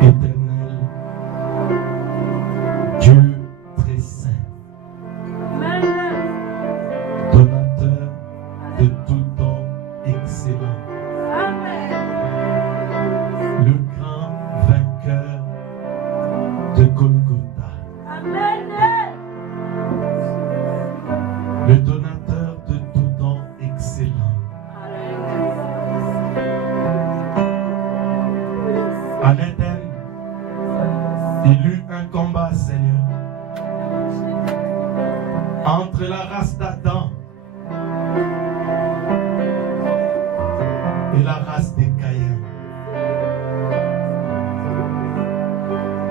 Éternel, Dieu très saint, donateur de tout don excellent, le grand vainqueur de Golgotha, le donateur de tout don excellent. En Éden, il eut un combat, Seigneur, entre la race d'Adam et la race des Caïns.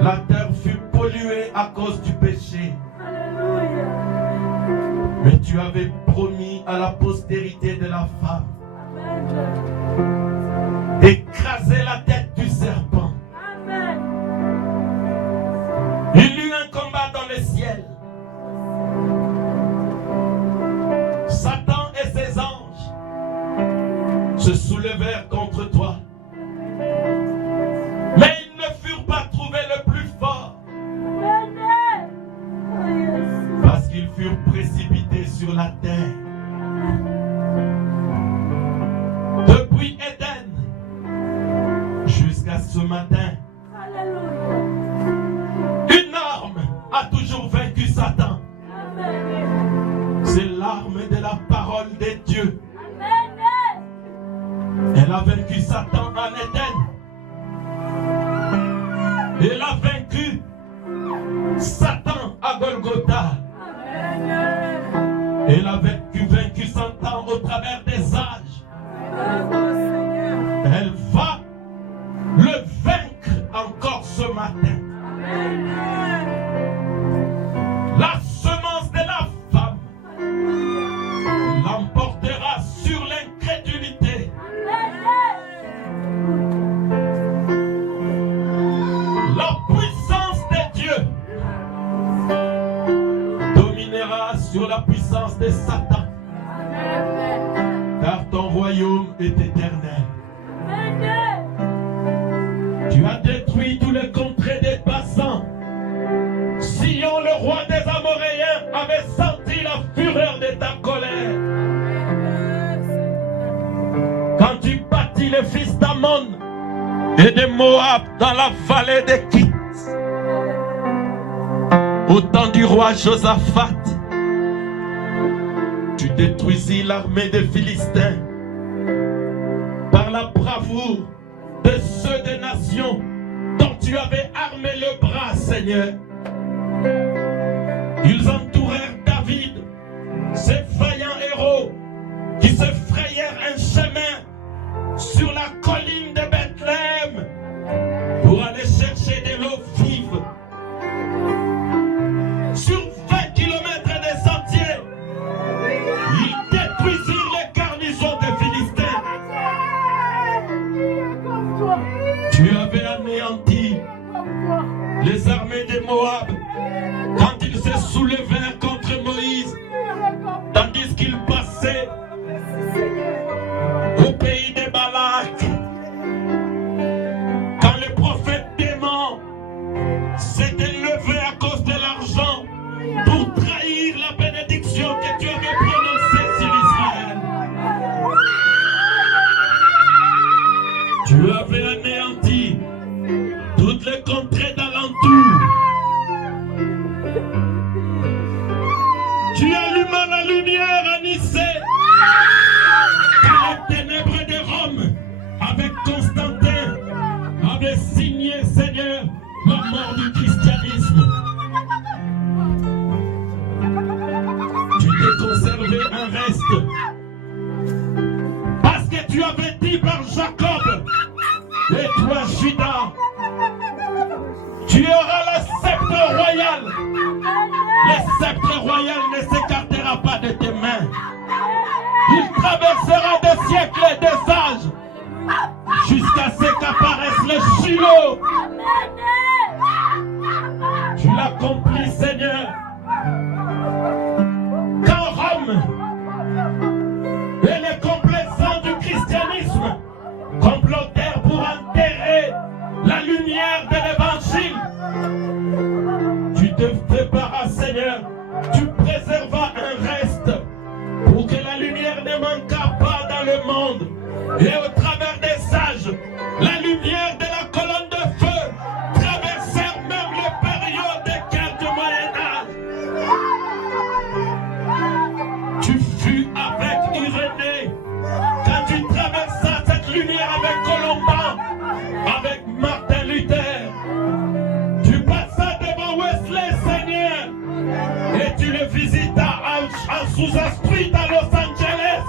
La terre fut polluée à cause du péché. Mais tu avais promis à la postérité de la femme d'écraser la tête du serpent. Il y eut un combat dans le ciel. Satan et ses anges se soulevèrent contre toi. Mais ils ne furent pas trouvés le plus fort. Parce qu'ils furent précipités sur la terre. Depuis Éden jusqu'à ce matin, une arme a toujours vaincu Satan. C'est l'arme de la parole de Dieu. Elle a vaincu Satan en Éden. Elle a vaincu Satan à Golgotha. Elle a vaincu Satan au travers des âges. Elle va le vaincre encore ce matin. La semence de la femme l'emportera sur l'incrédulité. La puissance de Dieu dominera sur la puissance de Satan. Car ton royaume est éternel. Tu as détruit tous les contrées des passants. Sion, le roi des Amoréens, avait senti la fureur de ta colère. Quand tu bâtis les fils d'Ammon et de Moab dans la vallée des Kits, au temps du roi Josaphat, tu détruisis l'armée des Philistins par la bravoure de ceux des nations dont tu avais armé le bras, Seigneur. Ils entourèrent David, ces vaillants héros qui se frayèrent un chemin sur la colline de Bethléem pour aller chercher de l'eau vive. Sur 20 kilomètres des sentiers, ils détruisirent les garnisons des Philistins. Tu avais anéanti les armées de Moab quand ils se soulevèrent contre Moïse, tandis qu'ils passaient au pays de Balak. Quand le prophète dément s'était levé à cause de l'argent pour trahir la bénédiction que tu avais prononcée sur Israël. Tu avais anéanti toutes les contrées d'alentour. Tu allumas la lumière à Nicée. Car les ténèbres de Rome, avec Constantin, avaient signé, Seigneur, la mort du christianisme. Tu t'es conservé un reste. Parce que tu avais dit par Jacob, et toi, Judas, tu auras le sceptre royal. Le sceptre royal ne s'écartera pas de tes mains. Il traversera des siècles et des âges jusqu'à ce qu'apparaisse le Shiloh. Tu l'accomplis, Seigneur. Quand Rome et les complaisants du christianisme complotèrent pour enterrer la lumière de Azusa Street à Los Angeles.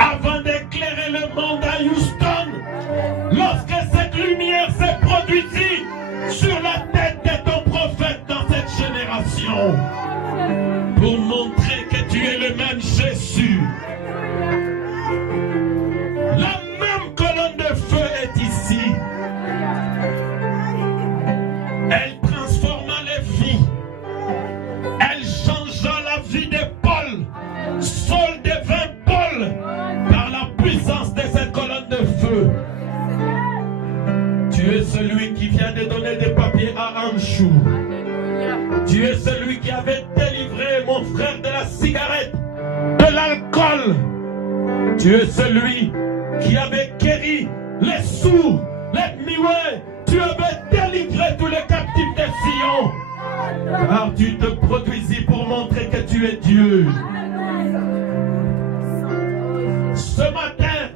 Avant d'éclairer le monde à Houston, lorsque cette lumière s'est produite sur la tête de ton prophète dans cette génération, pour montrer que tu es le même Jésus. La même colonne de feu est ici. Elle transforma les vies. Elle changea la vie de Paul. Saul devint Paul par la puissance de cette colonne de feu. Tu es celui qui vient de donner des papiers à Anchou. Tu es celui qui avait délivré mon frère de la cigarette, de l'alcool. Tu es celui qui avait guéri les sourds, les muets. Tu avais délivré tous les captifs de Sion. Car tu te produisis pour montrer que tu es Dieu. Ce matin,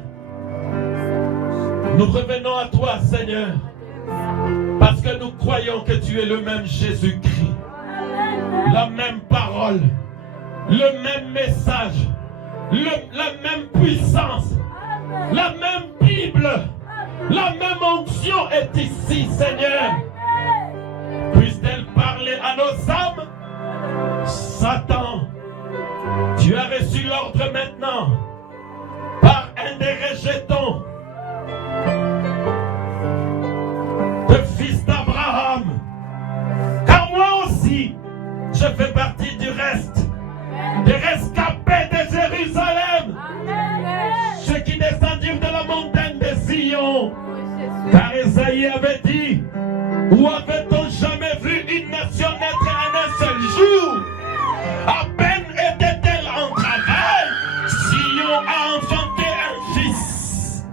nous revenons à toi, Seigneur, parce que nous croyons que tu es le même Jésus-Christ, la même parole, le même message, la même puissance, la même Bible, la même onction est ici, Seigneur. Puisse-t-elle parler à nos âmes? Satan, tu as reçu l'ordre maintenant par un des rejetons de fils d'Abraham. Car moi aussi, je fais partie du reste, des rescapés de Jérusalem, ceux qui descendirent de la montagne de Sion. Car Esaïe avait dit, où avait-on jamais vu une nation naître en un seul jour? À peine était-elle en travail, Sion a enfanté un fils.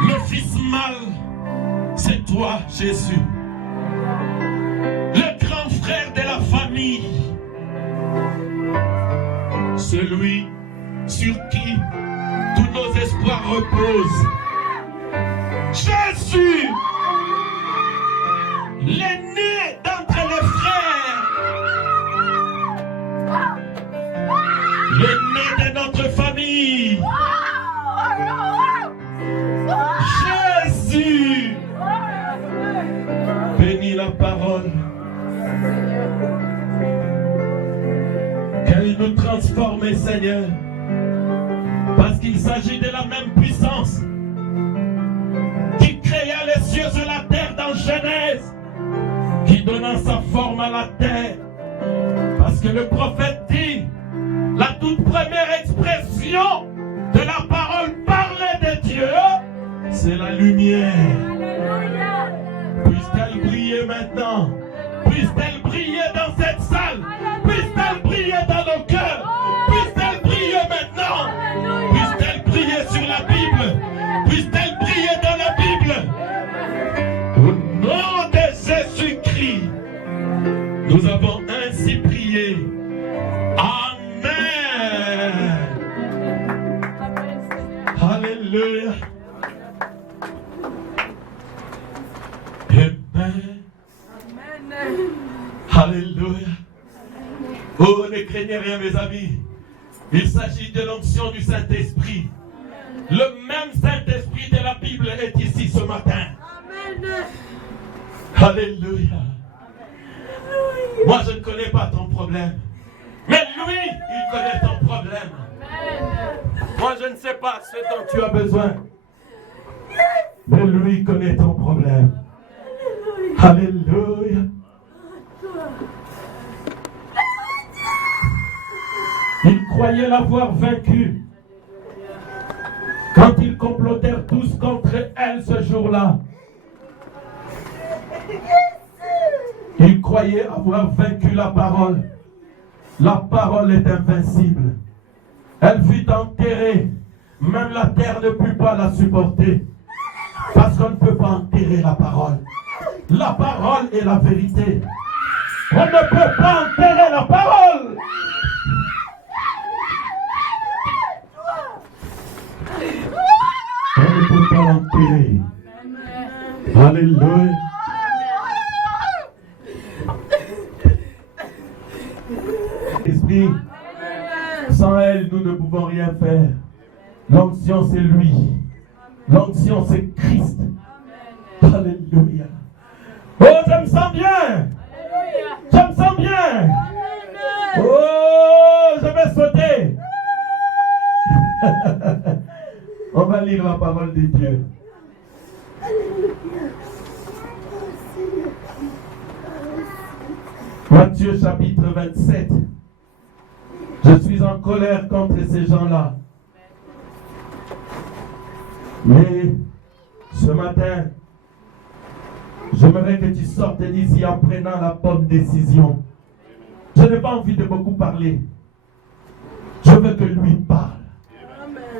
Le fils mâle, c'est toi, Jésus. Le grand frère de la famille. Celui sur qui tous nos espoirs reposent. Jésus, l'aîné d'entre les frères, l'aîné de notre famille. Jésus, bénis la parole. Qu'elle nous transforme, Seigneur. Parce qu'il s'agit de la même puissance qui créa les cieux et la terre dans Genèse, qui donna sa forme à la terre. Parce que le prophète dit, la toute première expression de la parole parlée de Dieu, c'est la lumière. Puisse-t-elle briller maintenant? Puisse-t-elle briller dans cette salle? Puisse-t-elle briller dans nos cœurs? Puisse-t-elle briller maintenant? Puisse-t-elle briller sur la Bible? Puisse-t-elle briller dans la Bible? Au nom de Jésus-Christ, nous avons ainsi prié. Amen. Alléluia. Amen. Alléluia. Oh, ne craignez rien, mes amis. Il s'agit de l'onction du Saint-Esprit. Le même Saint-Esprit de la Bible est ici ce matin. Amen. Alléluia. Moi, je ne connais pas ton problème. Mais lui, il connaît ton problème. Moi, je ne sais pas ce dont tu as besoin. Mais lui connaît ton problème. Alléluia. Ils croyaient l'avoir vaincu quand ils complotèrent tous contre elle ce jour-là. Ils croyaient avoir vaincu la parole. La parole est invincible. Elle fut enterrée. Même la terre ne put pas la supporter. Parce qu'on ne peut pas enterrer la parole. La parole est la vérité. On ne peut pas enterrer la parole. On ne peut pas l'enterrer. Alléluia. Sans elle, nous ne pouvons rien faire. L'onction, c'est lui. L'onction, c'est Christ. Alléluia. Oh, je me sens bien. Je me sens bien. Oh, je vais sauter. On va lire la parole de Dieu. Matthieu chapitre 27. Je suis en colère contre ces gens-là. Mais ce matin, j'aimerais que tu sortes d'ici en prenant la bonne décision. Je n'ai pas envie de beaucoup parler. Je veux que lui parle.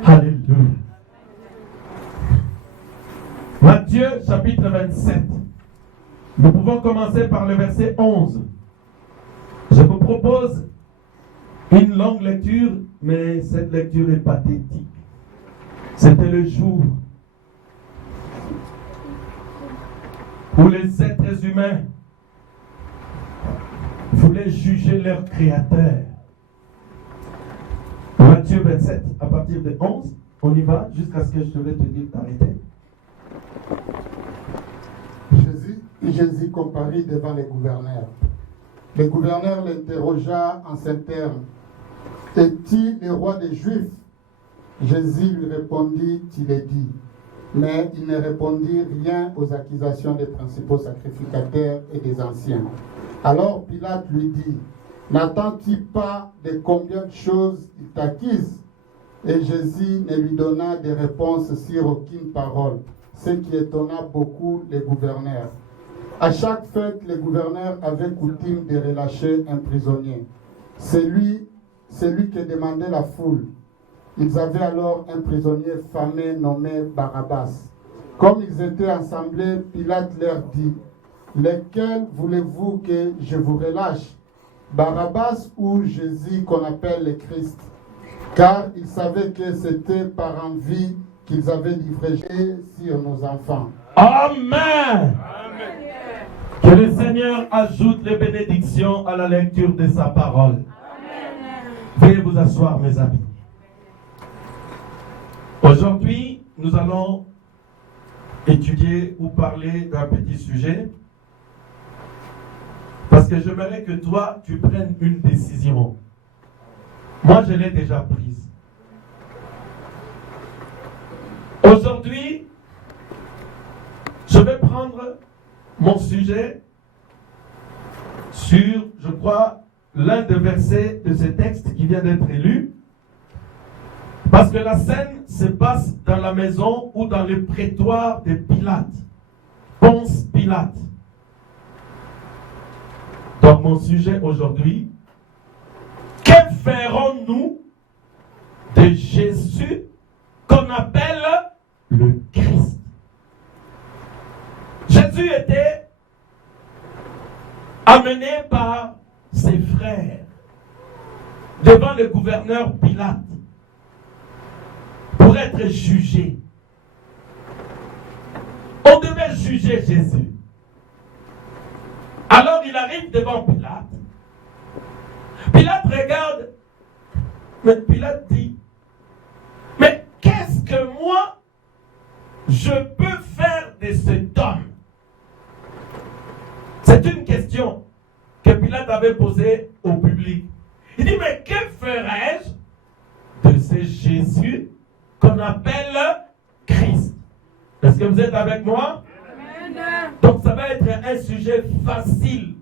Alléluia. Matthieu chapitre 27. Nous pouvons commencer par le verset 11. Je vous propose une longue lecture, mais cette lecture est pathétique. C'était le jour où les êtres humains voulaient juger leur créateur. Matthieu 27, à partir de 11, on y va jusqu'à ce que je vais te dire d'arrêter. Jésus comparit devant les gouverneurs. Le gouverneur l'interrogea en ces termes. Es-tu le roi des Juifs? Jésus lui répondit, il est dit. Mais il ne répondit rien aux accusations des principaux sacrificateurs et des anciens. Alors Pilate lui dit, n'attends-tu pas de combien de choses il t'accuse? Et Jésus ne lui donna de réponse sur aucune parole, ce qui étonna beaucoup les gouverneurs. À chaque fête, les gouverneurs avaient coutume de relâcher un prisonnier. C'est lui que demandait la foule. Ils avaient alors un prisonnier famé nommé Barabbas. Comme ils étaient assemblés, Pilate leur dit, lequel voulez-vous que je vous relâche? Barabbas ou Jésus qu'on appelle le Christ? Car ils savaient que c'était par envie qu'ils avaient livré sur nos enfants. Amen. Que le Seigneur ajoute les bénédictions à la lecture de sa parole. Veuillez vous asseoir, mes amis. Aujourd'hui, nous allons étudier ou parler d'un petit sujet. Parce que j'aimerais que toi, tu prennes une décision. Moi, je l'ai déjà prise. Aujourd'hui, je vais prendre mon sujet sur, je crois, l'un des versets de ce texte qui vient d'être lu. Parce que la scène se passe dans la maison ou dans le prétoire de Pilate. Ponce Pilate. Donc mon sujet aujourd'hui, que ferons-nous de Jésus qu'on appelle le Christ? Jésus était amené par ses frères devant le gouverneur Pilate pour être jugé. On devait juger Jésus. Alors il arrive devant Pilate. Pilate regarde, mais Pilate dit, mais qu'est-ce que moi je peux faire de cet homme? C'est une question que Pilate avait posée au public. Il dit, mais que ferais-je de ce Jésus qu'on appelle Christ? Est-ce que vous êtes avec moi? Donc ça va être un sujet facile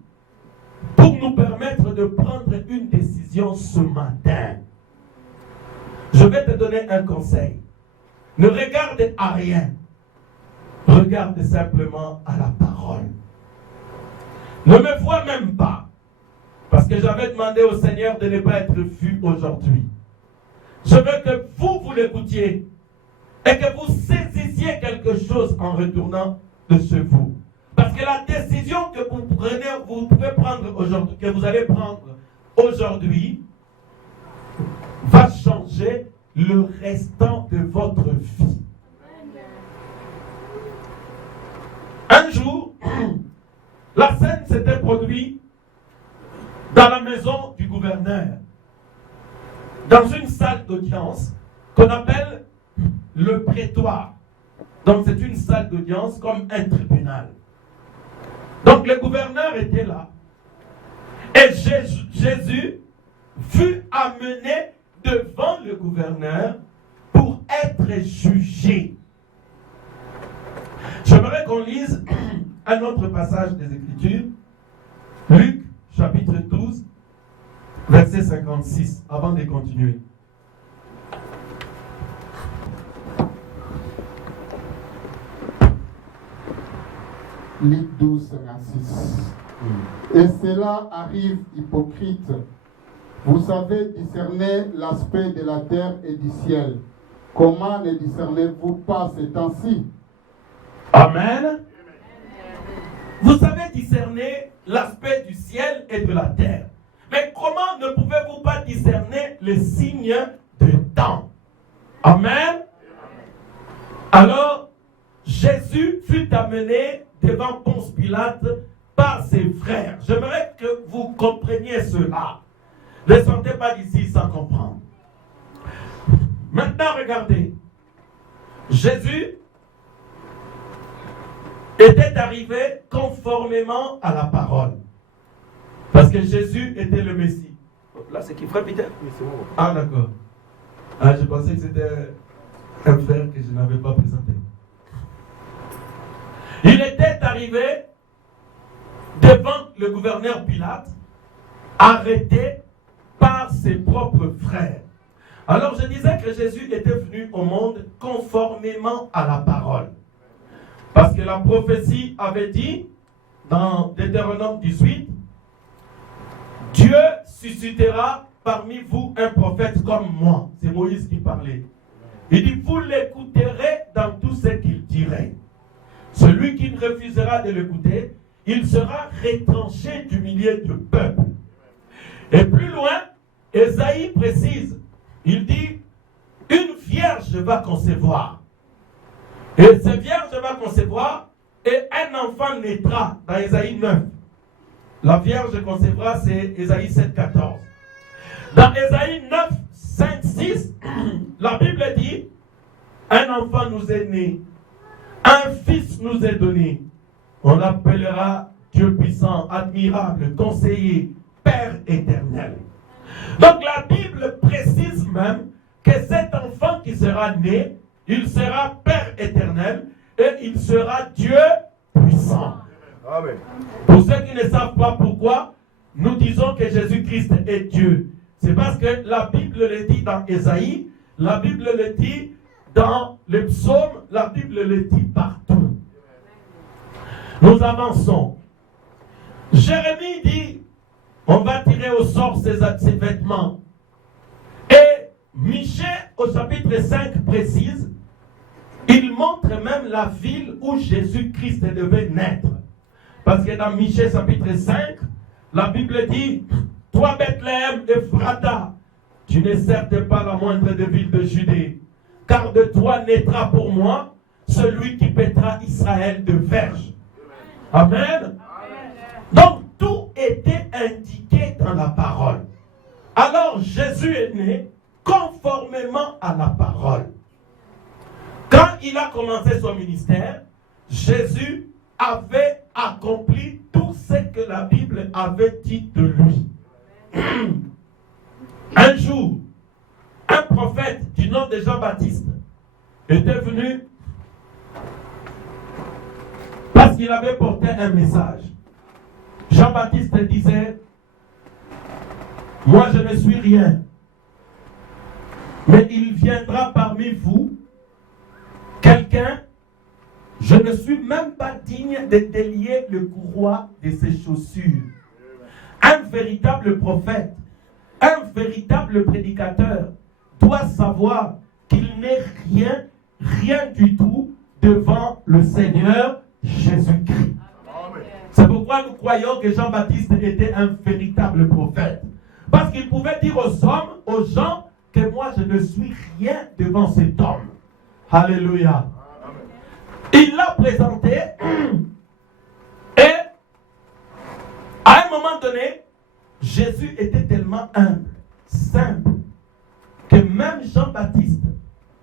pour nous permettre de prendre une décision ce matin. Je vais te donner un conseil. Ne regarde à rien. Regarde simplement à la parole. Ne me vois même pas. Parce que j'avais demandé au Seigneur de ne pas être vu aujourd'hui. Je veux que vous l'écoutiez et que vous saisissiez quelque chose en retournant de ce vous. Parce que la décision que vous pouvez prendre aujourd'hui, que vous allez prendre aujourd'hui, va changer le restant de votre vie. Un jour, la scène s'était produite dans la maison du gouverneur. Dans une salle d'audience qu'on appelle le prétoire. Donc c'est une salle d'audience comme un tribunal. Donc le gouverneur était là. Et Jésus fut amené devant le gouverneur pour être jugé. J'aimerais qu'on lise un autre passage des Écritures. Luc, chapitre 12, verset 56, avant de continuer. Luc 12, 56. Et cela arrive hypocrite. Vous savez discerner l'aspect de la terre et du ciel. Comment ne discernez-vous pas ces temps-ci? Amen. Vous savez discerner l'aspect du ciel et de la terre. Mais comment ne pouvez-vous pas discerner les signes de temps? Amen. Alors, Jésus fut amené devant Ponce Pilate par ses frères. J'aimerais que vous compreniez cela. Ne sortez pas d'ici sans comprendre. Maintenant, regardez. Jésus était arrivé conformément à la parole. Parce que Jésus était le Messie. Là, c'est qui, frère Peter? Oui, c'est moi. Ah, d'accord. Ah, je pensais que c'était un frère que je n'avais pas présenté. Il était arrivé devant le gouverneur Pilate, arrêté par ses propres frères. Alors je disais que Jésus était venu au monde conformément à la parole. Parce que la prophétie avait dit, dans Deutéronome 18, Dieu suscitera parmi vous un prophète comme moi. C'est Moïse qui parlait. Il dit, vous l'écouterez dans tout ce qu'il dirait. Celui qui ne refusera de l'écouter, il sera retranché du milieu du peuple. Et plus loin, Ésaïe précise, il dit, une vierge va concevoir. Et cette vierge va concevoir et un enfant naîtra dans Ésaïe 9. La vierge concevra, c'est Ésaïe 7, 14. Dans Ésaïe 9, 5, 6, la Bible dit, un enfant nous est né, un fils nous est donné. On l'appellera Dieu puissant, admirable, conseiller, Père éternel. Donc la Bible précise même que cet enfant qui sera né, il sera Père éternel et il sera Dieu puissant. Amen. Pour ceux qui ne savent pas pourquoi, nous disons que Jésus-Christ est Dieu. C'est parce que la Bible le dit dans Ésaïe, la Bible le dit dans les psaumes, la Bible le dit partout. Nous avançons. Jérémie dit, on va tirer au sort ses vêtements. Et Michée, au chapitre 5, précise, il montre même la ville où Jésus-Christ devait naître. Parce que dans Michée, chapitre 5, la Bible dit, toi Bethléem Ephrata, tu n'es certes pas la moindre des villes de Judée, car de toi naîtra pour moi celui qui paîtra Israël de verge. Amen. Donc tout était indiqué dans la parole. Alors Jésus est né conformément à la parole. Quand il a commencé son ministère, Jésus avait accompli tout ce que la Bible avait dit de lui. Un jour, un prophète du nom de Jean-Baptiste était venu parce qu'il avait porté un message. Jean-Baptiste disait, moi je ne suis rien, mais il viendra parmi vous quelqu'un, je ne suis même pas digne de délier le courroie de ses chaussures. Un véritable prophète, un véritable prédicateur doit savoir qu'il n'est rien du tout devant le Seigneur Jésus-Christ. C'est pourquoi nous croyons que Jean-Baptiste était un véritable prophète. Parce qu'il pouvait dire aux hommes, aux gens, que moi je ne suis rien devant cet homme. Alléluia. Il l'a présenté et à un moment donné, Jésus était tellement humble, simple, que même Jean-Baptiste,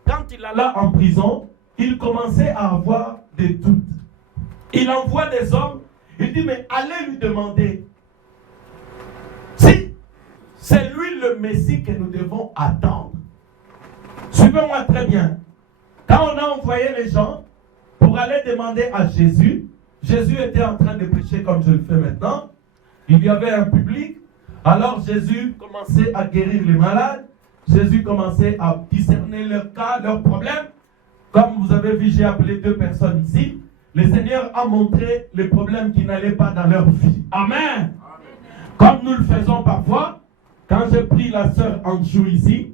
quand il alla en prison, il commençait à avoir des doutes. Il envoie des hommes, il dit, mais allez lui demander si c'est lui le Messie que nous devons attendre. Suivez-moi très bien. Quand on a envoyé les gens pour aller demander à Jésus, Jésus était en train de prêcher comme je le fais maintenant. Il y avait un public. Alors Jésus commençait à guérir les malades. Jésus commençait à discerner leurs cas, leurs problèmes. Comme vous avez vu, j'ai appelé 2 personnes ici. Le Seigneur a montré les problèmes qui n'allaient pas dans leur vie. Amen. Comme nous le faisons parfois, quand j'ai pris la sœur Anjou ici,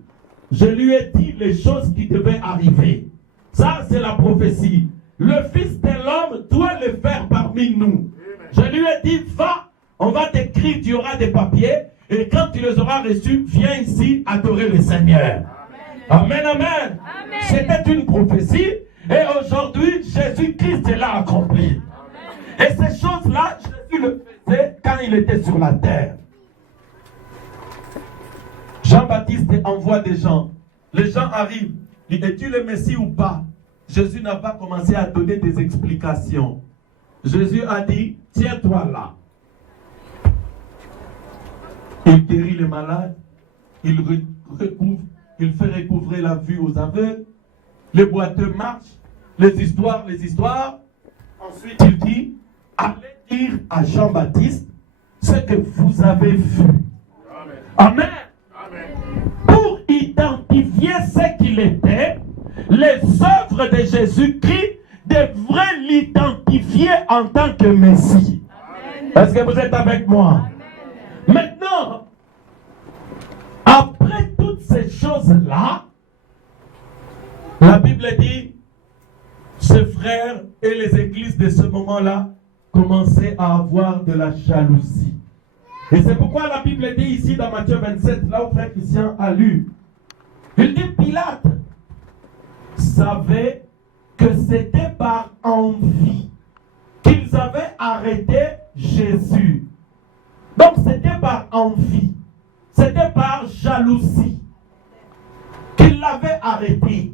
je lui ai dit les choses qui devaient arriver. Ça, c'est la prophétie. Le Fils de l'homme doit le faire parmi nous. Je lui ai dit, va, on va t'écrire, tu auras des papiers, et quand tu les auras reçus, viens ici adorer le Seigneur. Amen, amen. Amen. C'était une prophétie, et aujourd'hui, Jésus-Christ l'a accompli. Et ces choses-là, Jésus le faisait quand il était sur la terre. Jean-Baptiste envoie des gens. Les gens arrivent. Il dit, es-tu le Messie ou pas? Jésus n'a pas commencé à donner des explications. Jésus a dit, tiens-toi là. Il guérit les malades. Il fait recouvrer la vue aux aveugles. Les boiteux marchent. Les histoires. Ensuite, il dit, allez dire à Jean-Baptiste ce que vous avez vu. Amen. Pour identifier ce qu'il était, les œuvres de Jésus-Christ devraient l'identifier en tant que Messie. Est-ce que vous êtes avec moi? Maintenant, après toutes ces choses-là, la Bible dit, ses frères et les églises de ce moment-là commençaient à avoir de la jalousie. Et c'est pourquoi la Bible dit ici dans Matthieu 27, là où frère Christian a lu, il dit Pilate savait que c'était par envie qu'ils avaient arrêté Jésus. Donc c'était par envie, c'était par jalousie qu'ils l'avaient arrêté.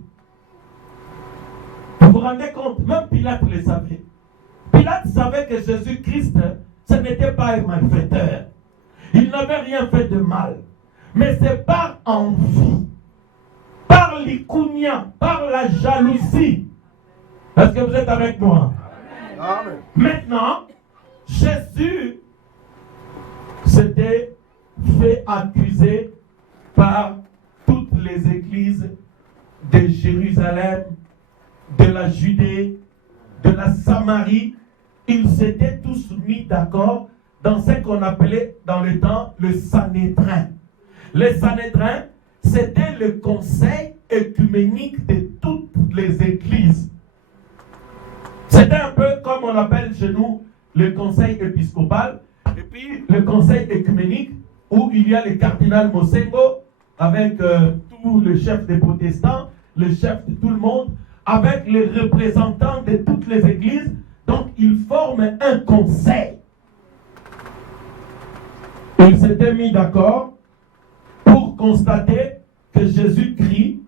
Vous vous rendez compte, même Pilate le savait. Pilate savait que Jésus-Christ, ce n'était pas un malfaiteur. Il n'avait rien fait de mal. Mais c'est par envie, par l'icounia, par la jalousie. Est-ce que vous êtes avec moi? Amen. Maintenant, Jésus s'était fait accuser par toutes les églises de Jérusalem, de la Judée, de la Samarie. Ils s'étaient tous mis d'accord dans ce qu'on appelait dans le temps le Sanhédrin. Le Sanhédrin, c'était le conseil œcuménique de toutes les églises. C'était un peu comme on l'appelle chez nous le conseil épiscopal, et puis le conseil œcuménique où il y a le cardinal Mosengo avec tous les chefs des protestants, le chef de tout le monde, avec les représentants de toutes les églises. Donc ils forment un conseil. Ils s'étaient mis d'accord pour constater que Jésus-Christ,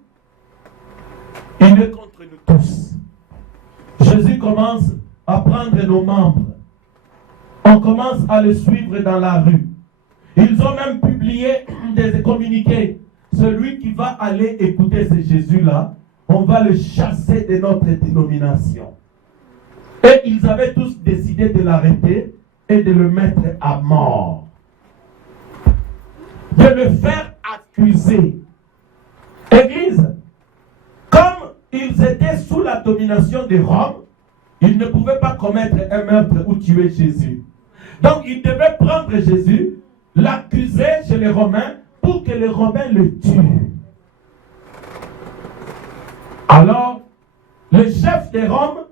il est contre nous tous. Jésus commence à prendre nos membres. On commence à le suivre dans la rue. Ils ont même publié des communiqués. Celui qui va aller écouter ce Jésus-là, on va le chasser de notre dénomination. Et ils avaient tous décidé de l'arrêter et de le mettre à mort. De le faire accuser. Église, comme ils étaient sous la domination de Rome, ils ne pouvaient pas commettre un meurtre ou tuer Jésus. Donc ils devaient prendre Jésus, l'accuser chez les Romains pour que les Romains le tuent. Alors, le chef de Rome,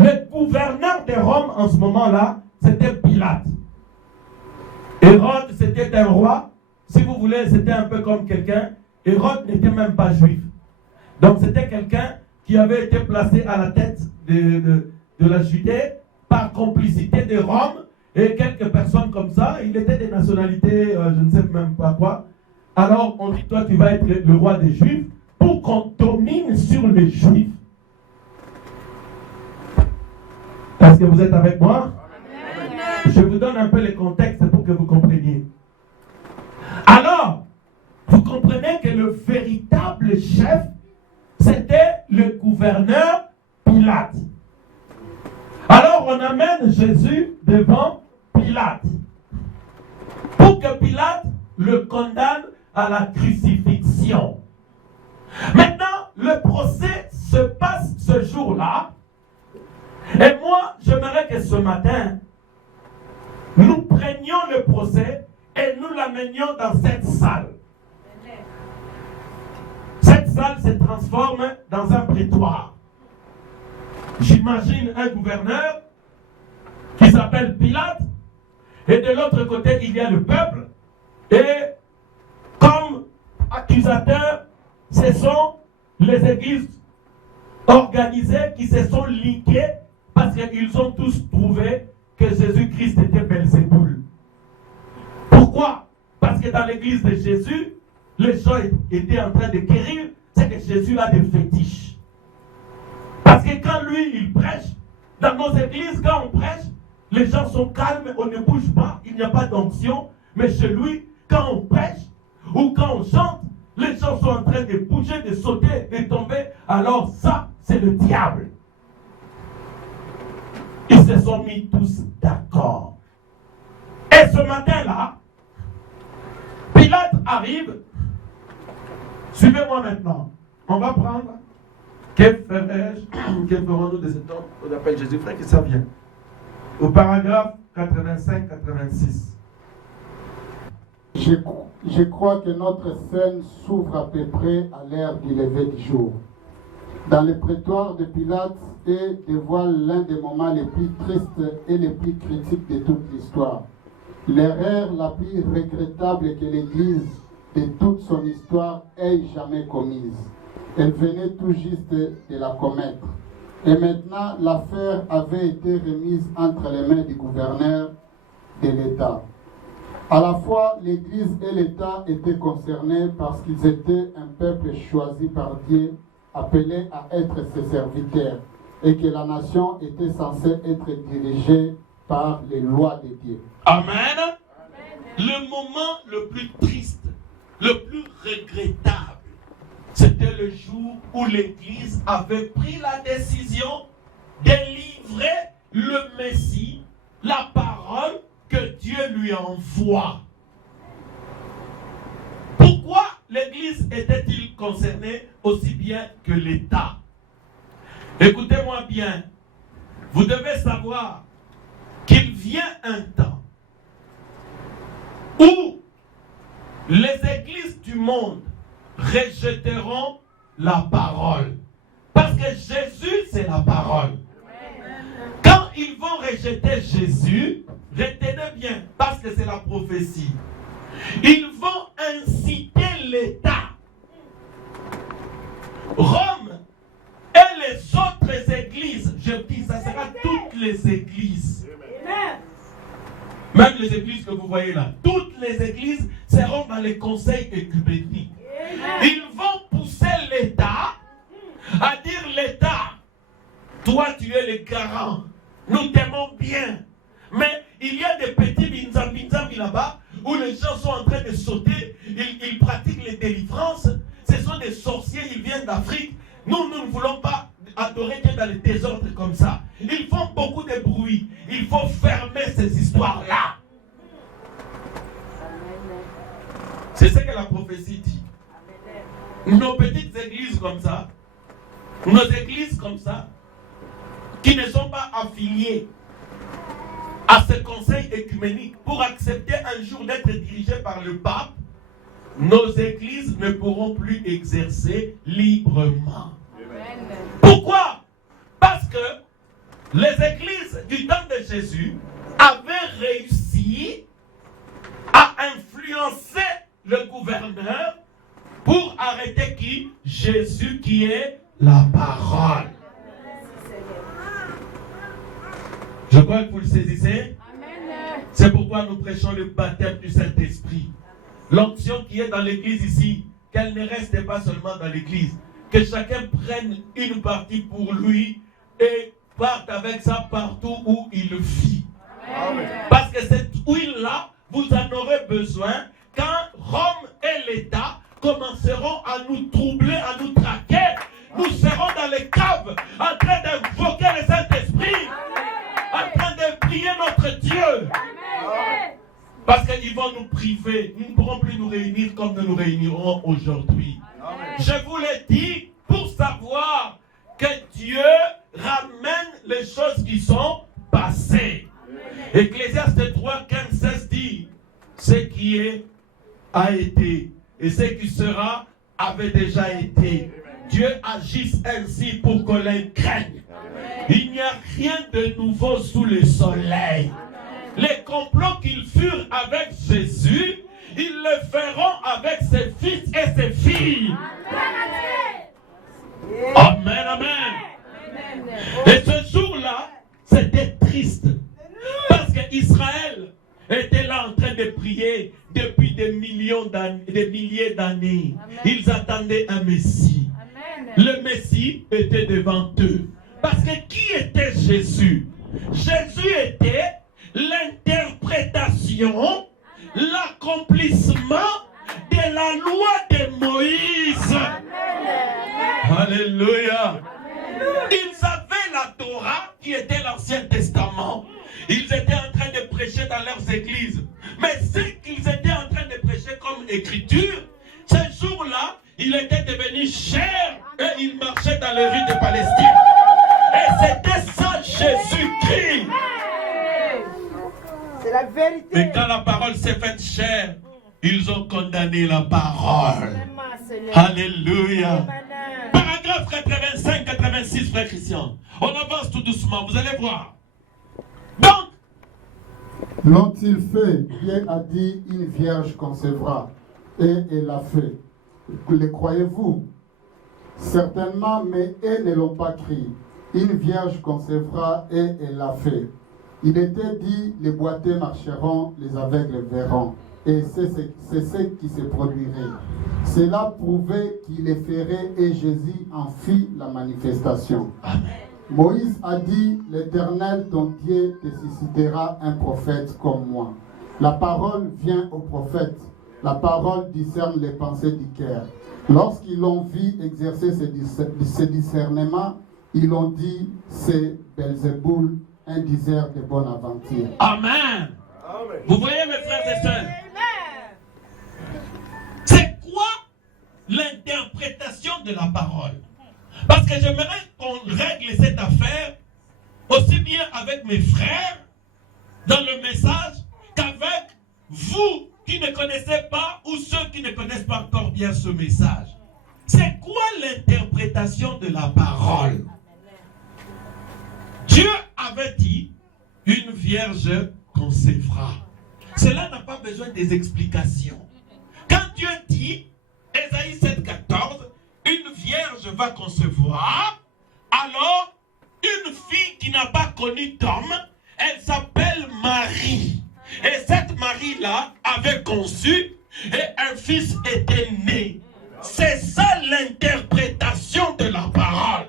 le gouverneur de Rome en ce moment-là, c'était Pilate. Hérode, c'était un roi. Si vous voulez, c'était un peu comme quelqu'un. Hérode n'était même pas juif. Donc c'était quelqu'un qui avait été placé à la tête de la Judée par complicité de Rome et quelques personnes comme ça. Il était des nationalités, je ne sais même pas quoi. Alors on dit, toi tu vas être le roi des Juifs. les Juifs. Est-ce que vous êtes avec moi? Je vous donne un peu le contexte pour que vous compreniez. Alors, vous comprenez que le véritable chef, c'était le gouverneur Pilate. Alors, on amène Jésus devant Pilate pour que Pilate le condamne à la crucifixion. Maintenant, le procès se passe ce jour-là. Et moi, j'aimerais que ce matin, nous prenions le procès et nous l'amenions dans cette salle. Cette salle se transforme dans un prétoire. J'imagine un gouverneur qui s'appelle Pilate, et de l'autre côté, il y a le peuple, et comme accusateurs, ce sont les églises organisées qui se sont liquées parce qu'ils ont tous trouvé que Jésus-Christ était Belzéboul. Pourquoi? Parce que dans l'église de Jésus, les gens étaient en train de guérir, c'est que Jésus a des fétiches. Parce que quand lui, il prêche, dans nos églises, quand on prêche, les gens sont calmes, on ne bouge pas, il n'y a pas d'onction. Mais chez lui, quand on prêche ou quand on chante, les gens sont en train de bouger, de sauter, de tomber. Alors ça, c'est le diable. Ils se sont mis tous d'accord. Et ce matin-là, Pilate arrive. Suivez-moi maintenant. On va prendre. Que ferons-nous de cet homme qu'on appelle Jésus? Frère, que ça vient. Au paragraphe 85-86. Je crois que notre scène s'ouvre à peu près à l'heure du lever du jour. Dans le prétoire de Pilate et dévoile l'un des moments les plus tristes et les plus critiques de toute l'histoire. L'erreur la plus regrettable que l'Église de toute son histoire ait jamais commise. Elle venait tout juste de la commettre. Et maintenant, l'affaire avait été remise entre les mains du gouverneur de l'État. À la fois, l'Église et l'État étaient concernés parce qu'ils étaient un peuple choisi par Dieu, appelé à être ses serviteurs, et que la nation était censée être dirigée par les lois de Dieu. Amen. Le moment le plus triste, le plus regrettable, c'était le jour où l'Église avait pris la décision de livrer le Messie, la parole que Dieu lui envoie. Pourquoi l'Église était-il concernée aussi bien que l'État? Écoutez-moi bien, vous devez savoir qu'il vient un temps où les églises du monde rejetteront la parole. Parce que Jésus, c'est la parole. Quand ils vont rejeter Jésus, retenez bien, parce que c'est la prophétie, ils vont inciter l'État, Rome et les autres églises, je dis, ça sera toutes les églises. Même les églises que vous voyez là, toutes les églises seront dans les conseils œcuméniques. Ils vont pousser l'État à dire l'État, toi tu es le garant, nous t'aimons bien. Mais il y a des petits binzambi là-bas où les gens sont en train de sauter, ils pratiquent les délivrances, ce sont des sorciers, ils viennent d'Afrique. Nous ne voulons pas adorer Dieu dans le désordre comme ça. Ils font beaucoup de bruit. Il faut fermer ces histoires-là. C'est ce que la prophétie dit. Nos petites églises comme ça, nos églises comme ça, qui ne sont pas affiliées à ce conseil œcuménique pour accepter un jour d'être dirigées par le pape, nos églises ne pourront plus exercer librement. Pourquoi? Parce que les églises du temps de Jésus avaient réussi à influencer le gouverneur pour arrêter qui? Jésus qui est la parole. Je crois que vous le saisissez. C'est pourquoi nous prêchons le baptême du Saint-Esprit. L'onction qui est dans l'église ici, qu'elle ne reste pas seulement dans l'église, que chacun prenne une partie pour lui et parte avec ça partout où il vit. Amen. Parce que cette huile-là, vous en aurez besoin quand Rome et l'État commenceront à nous troubler, à nous traquer. Nous serons dans les caves en train d'invoquer le Saint-Esprit, en train de prier notre Dieu. Amen. Parce qu'ils vont nous priver. Nous ne pourrons plus nous réunir comme nous nous réunirons aujourd'hui. Je vous l'ai dit pour savoir que Dieu ramène les choses qui sont passées. Ecclésiaste 3, 15, 16 dit, ce qui est a été et ce qui sera avait déjà été. Dieu agisse ainsi pour que l'on craigne. Il n'y a rien de nouveau sous le soleil. Les complots qu'ils furent avec Jésus, ils le feront avec ses fils et ses filles. Amen, amen. Et ce jour-là, c'était triste. Parce qu'Israël était là en train de prier depuis des milliers d'années. Ils attendaient un Messie. Le Messie était devant eux. Parce que qui était Jésus? Jésus était l'interprétation, l'accomplissement de la loi de Moïse. Amen. Alléluia. Ils avaient la Torah qui était l'Ancien Testament. Ils étaient en train de prêcher dans leurs églises. Mais ce qu'ils étaient en train de prêcher comme écriture, ce jour-là, il était devenu chair et il marchait dans les rues de Palestine. Et c'était ça Jésus-Christ. C'est la vérité. Mais quand la parole s'est faite chair, ils ont condamné la parole. Alléluia. Paragraphe 85-86, frère Christian. On avance tout doucement, vous allez voir. Donc, l'ont-il fait? Dieu a dit, une vierge concevra. Et elle l'a fait. Le croyez-vous? Certainement, mais elles ne l'ont pas cru. Une vierge concevra et elle l'a fait. Il était dit, les boiteux marcheront, les aveugles verront. Et c'est ce qui se produirait. Cela prouvait qu'il les ferait et Jésus en fit la manifestation. Amen. Moïse a dit, l'Éternel, ton Dieu, te suscitera un prophète comme moi. La parole vient au prophète. La parole discerne les pensées du cœur. Lorsqu'ils l'ont vu exercer ce discernement, ils ont dit, c'est Belzéboul, un diseur de bonne aventure. Amen. Amen. Vous voyez mes frères et sœurs? C'est quoi l'interprétation de la parole? Parce que j'aimerais qu'on règle cette affaire aussi bien avec mes frères dans le message qu'avec vous qui ne connaissez pas ou ceux qui ne connaissent pas encore bien ce message. C'est quoi l'interprétation de la parole? Dieu avait dit, une vierge concevra. Cela n'a pas besoin des explications. Quand Dieu dit, Ésaïe 7,14, une vierge va concevoir, alors une fille qui n'a pas connu d'homme, elle s'appelle Marie. Et cette Marie-là avait conçu et un fils était né. C'est ça l'interprétation de la parole.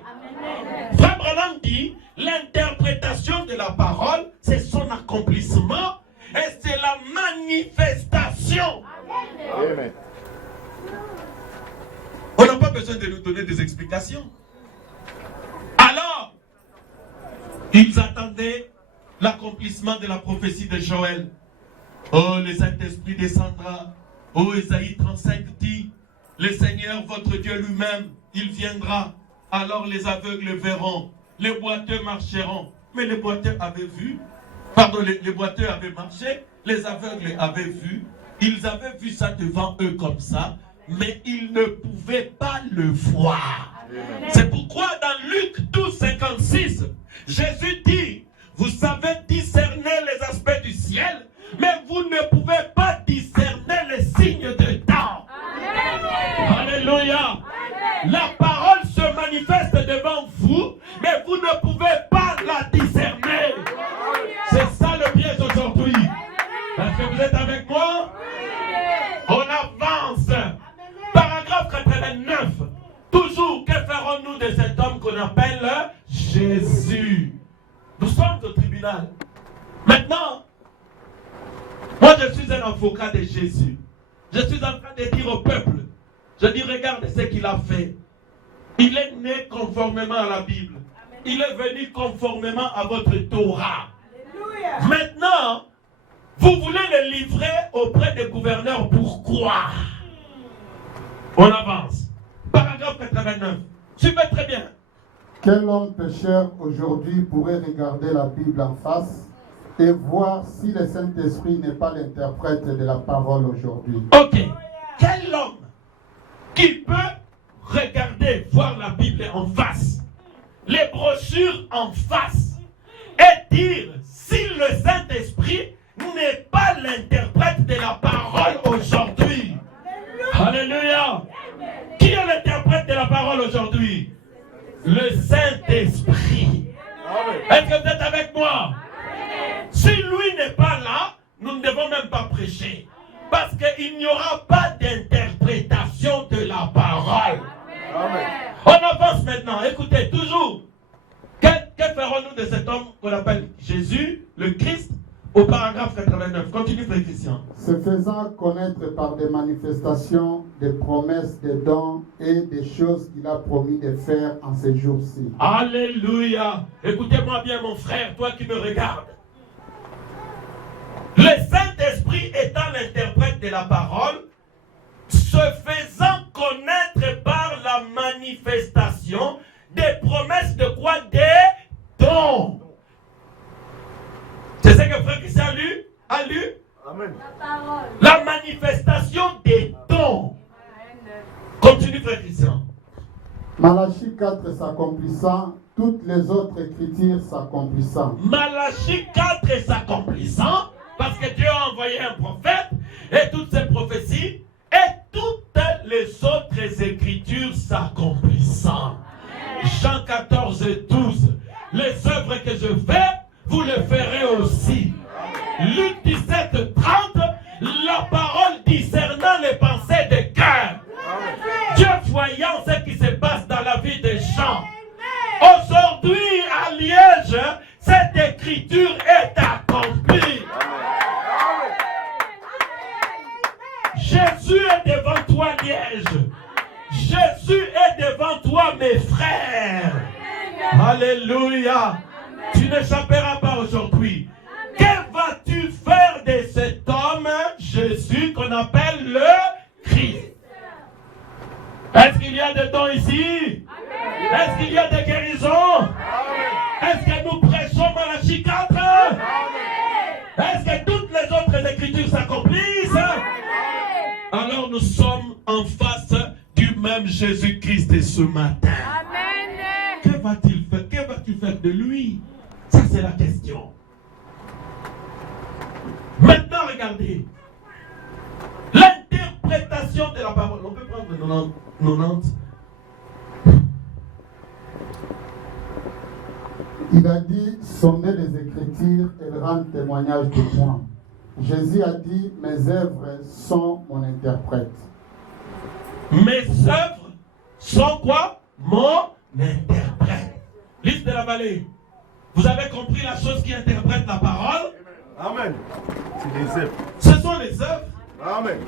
Frère Branham dit, l'interprétation de la parole, c'est son accomplissement et c'est la manifestation. Amen. On n'a pas besoin de nous donner des explications. Alors, ils attendaient l'accomplissement de la prophétie de Joël. Oh, le Saint-Esprit descendra. Oh, Ésaïe 35 dit, le Seigneur, votre Dieu lui-même, il viendra. Alors les aveugles verront, les boiteux marcheront. Mais les boiteux avaient vu, les boiteux avaient marché, les aveugles avaient vu. Ils avaient vu ça devant eux comme ça, mais ils ne pouvaient pas le voir. C'est pourquoi dans Luc 12, 56, Jésus dit, vous savez discerner les aspects du ciel, mais vous ne pouvez pas discerner les signes de temps. Alléluia. La parole se manifeste devant vous, mais vous ne pouvez pas la discerner. C'est ça le piège aujourd'hui. Est-ce que vous êtes avec moi? On avance. Paragraphe 89. Toujours, que ferons-nous de cet homme qu'on appelle Jésus? Nous sommes au tribunal. Maintenant, moi je suis un avocat de Jésus. Je suis en train de dire au peuple, je dis regarde ce qu'il a fait. Il est né conformément à la Bible. Il est venu conformément à votre Torah. Alléluia. Maintenant, vous voulez le livrer auprès des gouverneurs. Pourquoi? On avance. Paragraphe 89. Suivez très bien. Quel homme pécheur aujourd'hui pourrait regarder la Bible en face et voir si le Saint-Esprit n'est pas l'interprète de la parole aujourd'hui? Ok. Quel homme qui peut regarder, voir la Bible en face, les brochures en face, et dire si le Saint-Esprit n'est pas l'interprète de la parole aujourd'hui? Alléluia. Qui est l'interprète de la parole aujourd'hui? Le Saint-Esprit. Est-ce que vous êtes avec moi? Si lui n'est pas là, nous ne devons même pas prêcher. Parce qu'il n'y aura pas d'interprétation de la parole. On avance maintenant. Écoutez, toujours. Que ferons-nous de cet homme qu'on appelle Jésus, le Christ, au paragraphe 89? Continue, Frère Christian. Se faisant connaître par des manifestations, des promesses, des dons et des choses qu'il a promis de faire en ces jours-ci. Alléluia. Écoutez-moi bien, mon frère, toi qui me regardes. Le Saint-Esprit étant l'interprète de la parole, se faisant connaître par la manifestation des promesses de quoi? Des dons. C'est ce que Frère Christian a lu? Amen. La manifestation des dons. Continue, Frère Christian. Malachie 4 s'accomplissant, toutes les autres écritures s'accomplissant. Malachie 4 s'accomplissant, parce que Dieu a envoyé un prophète, et toutes ces prophéties, et toutes les autres écritures s'accomplissant. Jean 14 et 12. Les œuvres que je fais, vous les ferez aussi. Luc 17, 30. La parole discernant les pensées des cœurs. Dieu voyant ce qui se passe dans la vie des gens. Aujourd'hui, à Liège, cette écriture est accomplie. Jésus est devant toi, Liège. Jésus est devant toi, mes frères. Alléluia. Tu n'échapperas pas aujourd'hui. Que vas-tu faire de cet homme, Jésus, qu'on appelle le Christ? Est-ce qu'il y a des dons ici? Est-ce qu'il y a des guérisons? Est-ce que nous prêchons Malachie 4? Est-ce que toutes les autres écritures s'accomplissent? Alors nous sommes en face du même Jésus-Christ ce matin. Que va-t-il faire? Que vas-tu faire de lui? Ça, c'est la question. Maintenant, regardez. L'interprétation de la parole. On peut prendre 90. Il a dit, sondez les Écritures, elles rendent témoignage de moi. Jésus a dit, mes œuvres sont mon interprète. Mes œuvres sont quoi? Mon interprète. Liste de la vallée. Vous avez compris la chose qui interprète la parole? Amen. C'est des œuvres. Ce sont les œuvres. Amen.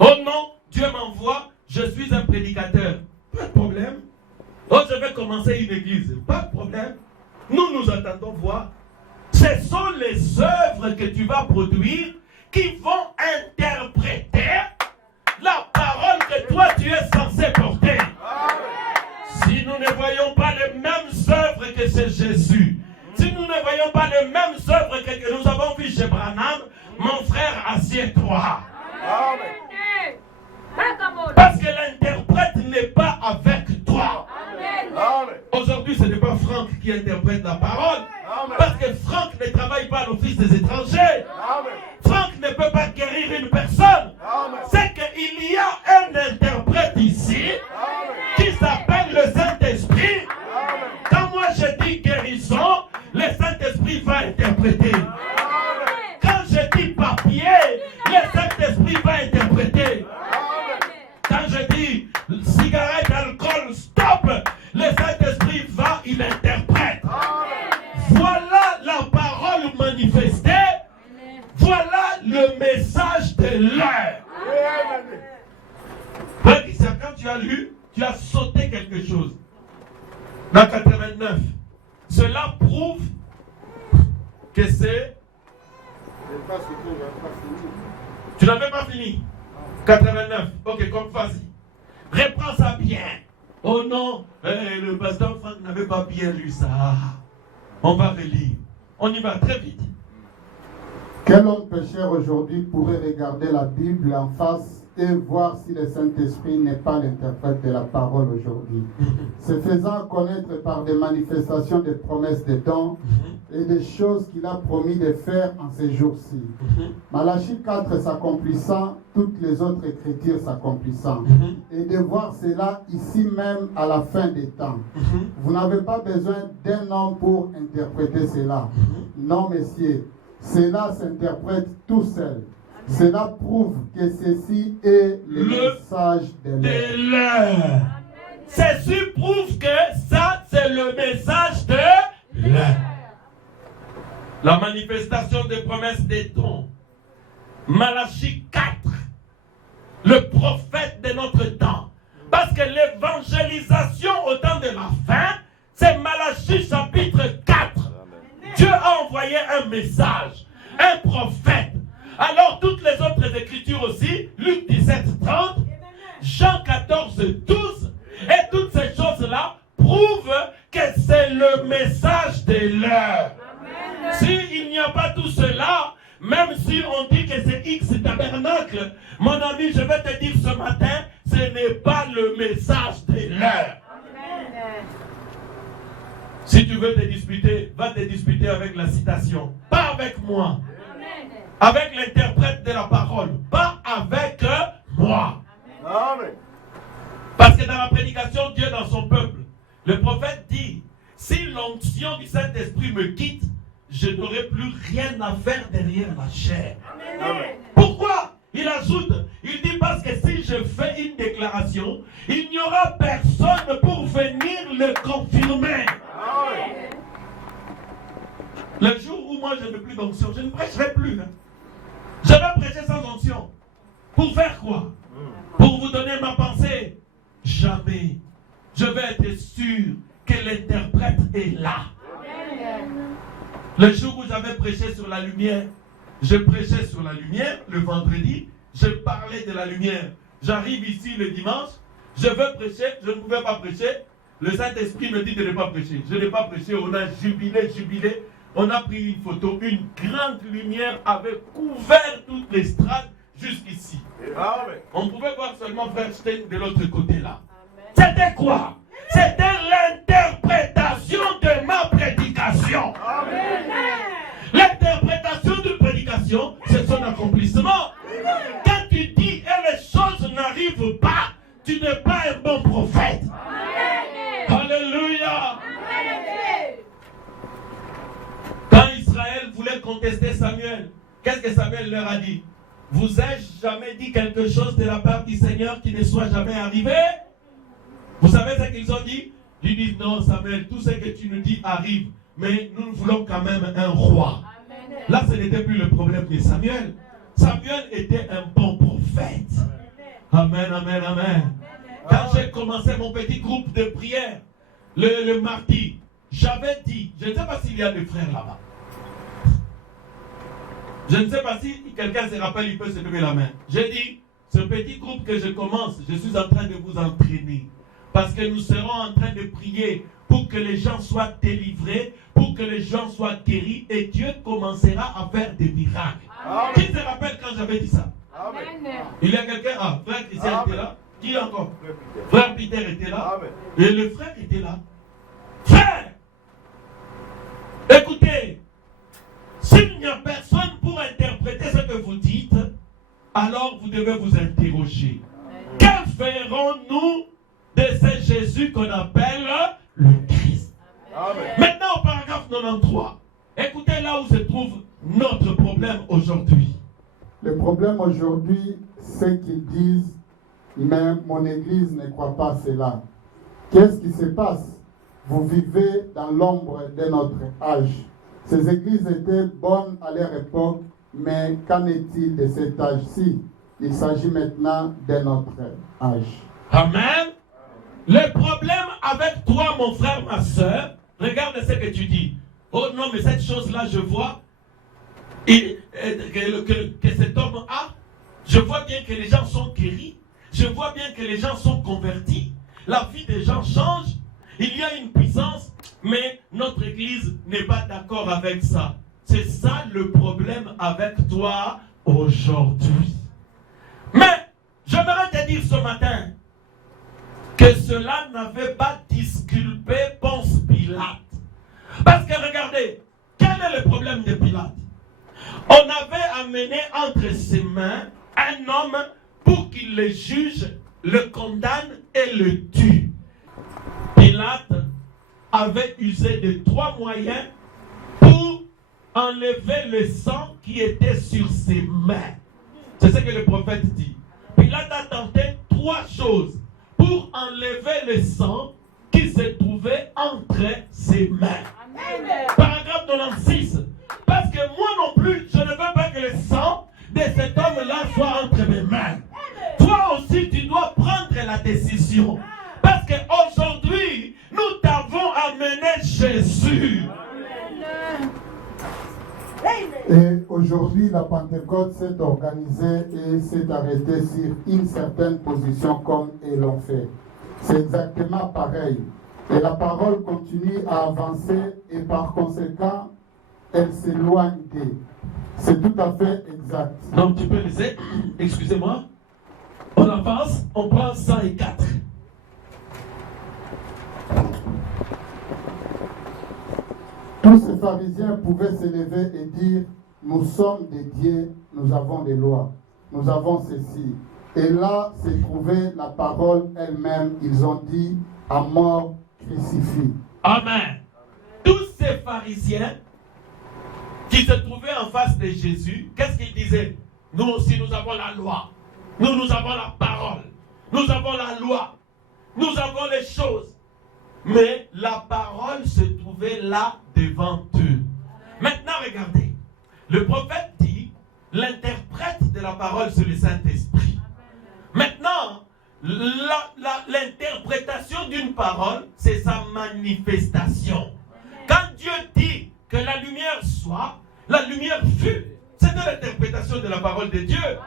Oh non, Dieu m'envoie, je suis un prédicateur. Pas de problème. Oh, je vais commencer une église. Pas de problème. Nous attendons voir. Ce sont les œuvres que tu vas produire qui vont interpréter la parole que toi tu es censé porter. Si nous ne voyons pas les mêmes œuvres que c'est Jésus, si nous ne voyons pas les mêmes œuvres que nous avons vues chez Branham, mon frère, assieds-toi. Parce que l'interprète n'est pas avec toi. Aujourd'hui, ce n'est pas Franck qui interprète la parole. Parce que Franck ne travaille pas à l'office des étrangers. Franck ne peut pas guérir une personne. C'est qu'il y a un interprète ici qui s'appelle le Saint-Esprit. Quand moi je dis guérison, le Saint-Esprit va interpréter. Quand je dis papier, le Saint-Esprit va interpréter. Quand je dis cigarette, alcool, quelque chose. Dans 89. Cela prouve que c'est... Tu n'avais pas fini. 89. Ok, comme vas-y. Reprends ça bien. Oh non, le pasteur Franck n'avait pas bien lu ça. On va relire. On y va très vite. Quel homme pécheur aujourd'hui pourrait regarder la Bible en face et voir si le Saint-Esprit n'est pas l'interprète de la parole aujourd'hui, se faisant connaître par des manifestations des promesses de dons et des choses qu'il a promis de faire en ces jours-ci. Malachie 4 s'accomplissant, toutes les autres écritures s'accomplissant. Et de voir cela ici même à la fin des temps. Vous n'avez pas besoin d'un homme pour interpréter cela. Non, messieurs, cela s'interprète tout seul. Cela prouve que ceci est le message de l'heure. Ceci prouve que ça, c'est le message de l'heure. La manifestation des promesses des dons. Malachie 4. Le prophète de notre temps. Parce que l'évangélisation au temps de la fin, c'est Malachie chapitre 4. Dieu a envoyé un message, un prophète. Alors toutes les autres écritures aussi, Luc 17, 30, Jean 14, 12, et toutes ces choses-là prouvent que c'est le message de l'heure. S'il n'y a pas tout cela, même si on dit que c'est X tabernacle, mon ami, je vais te dire ce matin, ce n'est pas le message de l'heure. Si tu veux te disputer, va te disputer avec la citation, pas avec moi. Avec l'interprète de la parole, pas avec moi. Amen. Parce que dans la prédication, Dieu dans son peuple, le prophète dit, si l'onction du Saint-Esprit me quitte, je n'aurai plus rien à faire derrière la chair. Amen. Pourquoi? Il ajoute, il dit parce que si je fais une déclaration, il n'y aura personne pour venir le confirmer. Amen. Le jour où moi je n'ai plus d'onction, je ne prêcherai plus. Je vais prêcher sans onction. Pour faire quoi? Pour vous donner ma pensée? Jamais. Je vais être sûr que l'interprète est là. Le jour où j'avais prêché sur la lumière, je prêchais sur la lumière le vendredi, je parlais de la lumière. J'arrive ici le dimanche, je veux prêcher, je ne pouvais pas prêcher. Le Saint-Esprit me dit de ne pas prêcher. Je n'ai pas prêché, on a jubilé. On a pris une photo, une grande lumière avait couvert toute l'estrade jusqu'ici. Amen. On pouvait voir seulement Frère Stein de l'autre côté là. C'était quoi? C'était l'interprétation de ma prédication. Amen. L'interprétation de prédication, c'est son accomplissement. Quand tu dis et les choses n'arrivent pas, tu n'es pas un bon prophète. Alléluia. Quand Israël voulait contester Samuel, qu'est-ce que Samuel leur a dit? Vous ai-je jamais dit quelque chose de la part du Seigneur qui ne soit jamais arrivé? Vous savez ce qu'ils ont dit? Ils disent non Samuel, tout ce que tu nous dis arrive, mais nous voulons quand même un roi. Là ce n'était plus le problème de Samuel. Samuel était un bon prophète. Amen, amen, amen. Quand j'ai commencé mon petit groupe de prière, le mardi, j'avais dit, je ne sais pas s'il y a des frères là-bas. Je ne sais pas si quelqu'un se rappelle, il peut se lever la main. J'ai dit, ce petit groupe que je commence, je suis en train de vous entraîner. Parce que nous serons en train de prier pour que les gens soient délivrés, pour que les gens soient guéris, et Dieu commencera à faire des miracles. Amen. Qui se rappelle quand j'avais dit ça? Amen. Il y a quelqu'un, frère Christian était là. Qui encore? Frère Frère Peter. Peter était là. Amen. Et le frère était là. Frère, écoutez, s'il n'y a personne pour interpréter ce que vous dites, alors vous devez vous interroger. Que ferons-nous de ce Jésus qu'on appelle le Christ? Amen. Maintenant au paragraphe 93, écoutez là où se trouve notre problème aujourd'hui. Le problème aujourd'hui, c'est qu'ils disent, mais mon église ne croit pas cela. Qu'est-ce qui se passe? Vous vivez dans l'ombre de notre âge. Ces églises étaient bonnes à leur époque, mais qu'en est-il de cet âge-ci? Il s'agit maintenant de notre âge. Amen. Le problème avec toi, mon frère, ma soeur, regarde ce que tu dis. Oh non, mais cette chose-là, je vois que cet homme a. Je vois bien que les gens sont guéris. Je vois bien que les gens sont convertis. La vie des gens change. Il y a une puissance, mais notre Église n'est pas d'accord avec ça. C'est ça le problème avec toi aujourd'hui. Mais j'aimerais te dire ce matin que cela n'avait pas disculpé Ponce Pilate. Parce que regardez, quel est le problème de Pilate? On avait amené entre ses mains un homme pour qu'il le juge, le condamne et le tue. Pilate avait usé de 3 moyens pour enlever le sang qui était sur ses mains. C'est ce que le prophète dit. Pilate a tenté 3 choses pour enlever le sang qui se trouvait entre ses mains. Amen. Paragraphe 96. Parce que moi non plus, je ne veux pas que le sang de cet homme-là soit entre mes mains. Toi aussi, tu dois prendre la décision. Parce qu'aujourd'hui, nous t'avons amené Jésus. Et aujourd'hui, la Pentecôte s'est organisée et s'est arrêtée sur une certaine position comme ils l'ont fait. C'est exactement pareil. Et la parole continue à avancer et par conséquent, elle s'éloigne d'eux. C'est tout à fait exact. Donc tu peux laisser, excusez-moi, on avance, on prend 104. Tous ces pharisiens pouvaient s'élever et dire, nous sommes des dieux, nous avons des lois, nous avons ceci. Et là se trouvait la parole elle-même, ils ont dit, à mort crucifié. Amen. Tous ces pharisiens qui se trouvaient en face de Jésus, qu'est-ce qu'ils disaient? Nous aussi nous avons la loi, nous avons la parole, nous avons la loi, nous avons les choses. Mais la parole se trouvait là devant eux. Maintenant regardez, le prophète dit, l'interprète de la parole c'est le Saint-Esprit. Maintenant, l'interprétation d'une parole, c'est sa manifestation. Quand Dieu dit que la lumière soit, la lumière fut. C'est l'interprétation de la parole de Dieu.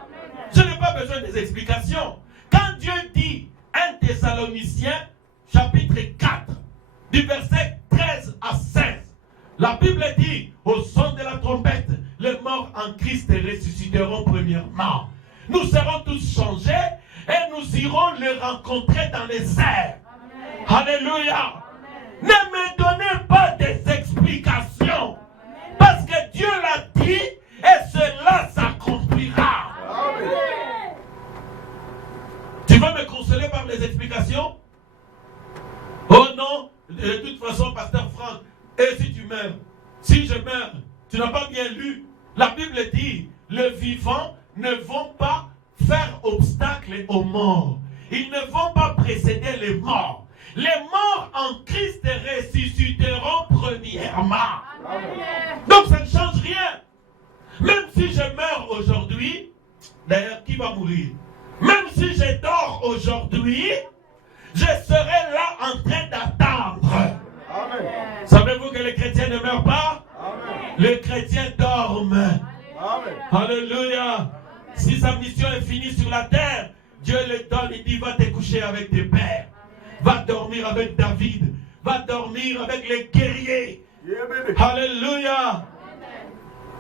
Je n'ai pas besoin des explications. Quand Dieu dit 1 Thessaloniciens, chapitre 4, du verset 13 à 16, la Bible dit, au son de la trompette, les morts en Christ ressusciteront premièrement. Nous serons tous changés et nous irons le rencontrer dans les airs. Amen. Alléluia. Amen. Ne me donnez pas des explications. Amen. Parce que Dieu l'a dit et cela s'accomplira. Tu vas me consoler par les explications? Oh non, de toute façon, pasteur Franck, et si tu meurs, si je meurs, tu n'as pas bien lu. La Bible dit, les vivants ne vont pas faire obstacle aux morts. Ils ne vont pas précéder les morts. Les morts en Christ ressusciteront premièrement. Amen. Donc ça ne change rien. Même si je meurs aujourd'hui, d'ailleurs, qui va mourir? Même si je dors aujourd'hui, je serai là en train d'attendre. Savez-vous que les chrétiens ne meurent pas? Amen. Les chrétiens dorment. Amen. Alléluia. Si sa mission est finie sur la terre, Dieu le donne, il dit, va te coucher avec tes pères. Va dormir avec David. Va dormir avec les guerriers. Alléluia.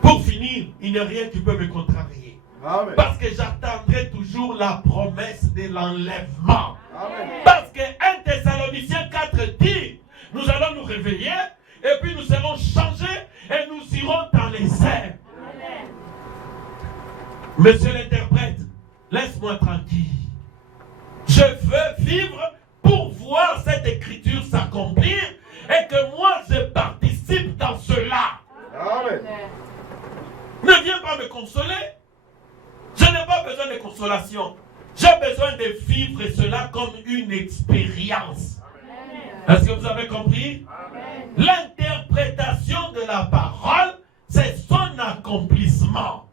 Pour finir, il n'y a rien qui peut me contrarier. Amen. Parce que j'attendrai toujours la promesse de l'enlèvement. Parce que 1 Thessaloniciens 4 dit, nous allons nous réveiller et puis nous serons changés et nous irons dans les airs. Monsieur l'interprète, laisse-moi tranquille. Je veux vivre pour voir cette écriture s'accomplir et que moi je participe dans cela. Amen. Ne viens pas me consoler. Je n'ai pas besoin de consolation. J'ai besoin de vivre cela comme une expérience. Est-ce que vous avez compris? L'interprétation de la parole, c'est son accomplissement.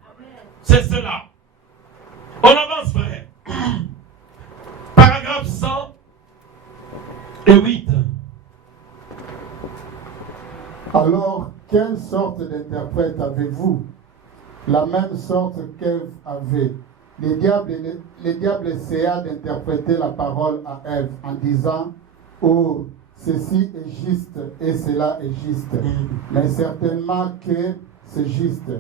C'est cela. On avance, frère. Paragraphe 100. et 8. Alors, quelle sorte d'interprète avez-vous? La même sorte qu'Ève avait. Le diable essaya d'interpréter la parole à Ève en disant, « Oh, ceci est juste et cela est juste. » Mais certainement que c'est juste.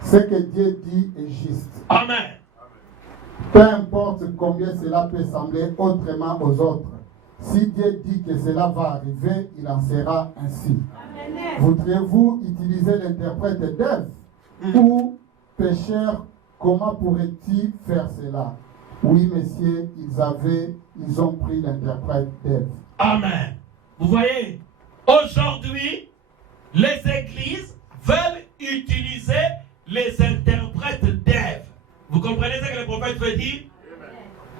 Ce que Dieu dit est juste. Amen. Peu importe combien cela peut sembler autrement aux autres. Si Dieu dit que cela va arriver, il en sera ainsi. Voudriez-vous utiliser l'interprète d'Ève ou pécheur, comment pourrait-il faire cela? Oui, messieurs, ils ont pris l'interprète d'Ève. Amen. Vous voyez, aujourd'hui, les églises veulent utiliser les interprètes d'Ève. Vous comprenez ce que le prophète veut dire?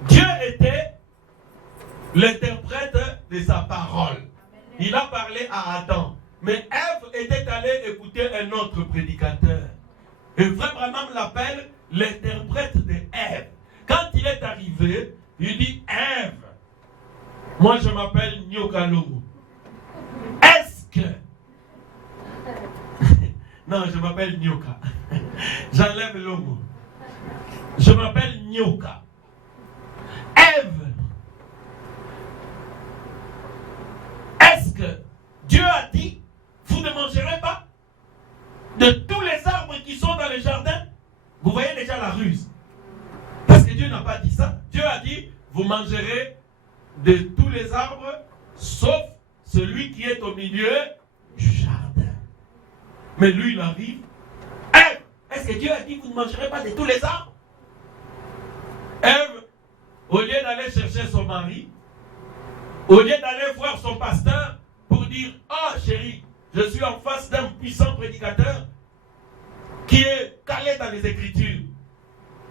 Dieu était l'interprète de sa parole. Il a parlé à Adam. Mais Ève était allée écouter un autre prédicateur. Et Frère Branham l'appelle l'interprète de Ève. Quand il est arrivé, il dit, Ève, moi je m'appelle Nyoka Lomo. Est-ce que... Non, je m'appelle Nyoka. J'enlève Lomo. Je m'appelle Nyoka. Ève, est-ce que Dieu a dit, vous ne mangerez pas de tous les arbres qui sont dans le jardin? Vous voyez déjà la ruse. Parce que Dieu n'a pas dit ça. Dieu a dit, vous mangerez de tous les arbres, sauf celui qui est au milieu du jardin. Mais lui, il arrive. Ève, est-ce que Dieu a dit, vous ne mangerez pas de tous les arbres? Ève, au lieu d'aller chercher son mari, au lieu d'aller voir son pasteur pour dire, oh chérie, je suis en face d'un puissant prédicateur qui est calé dans les Écritures.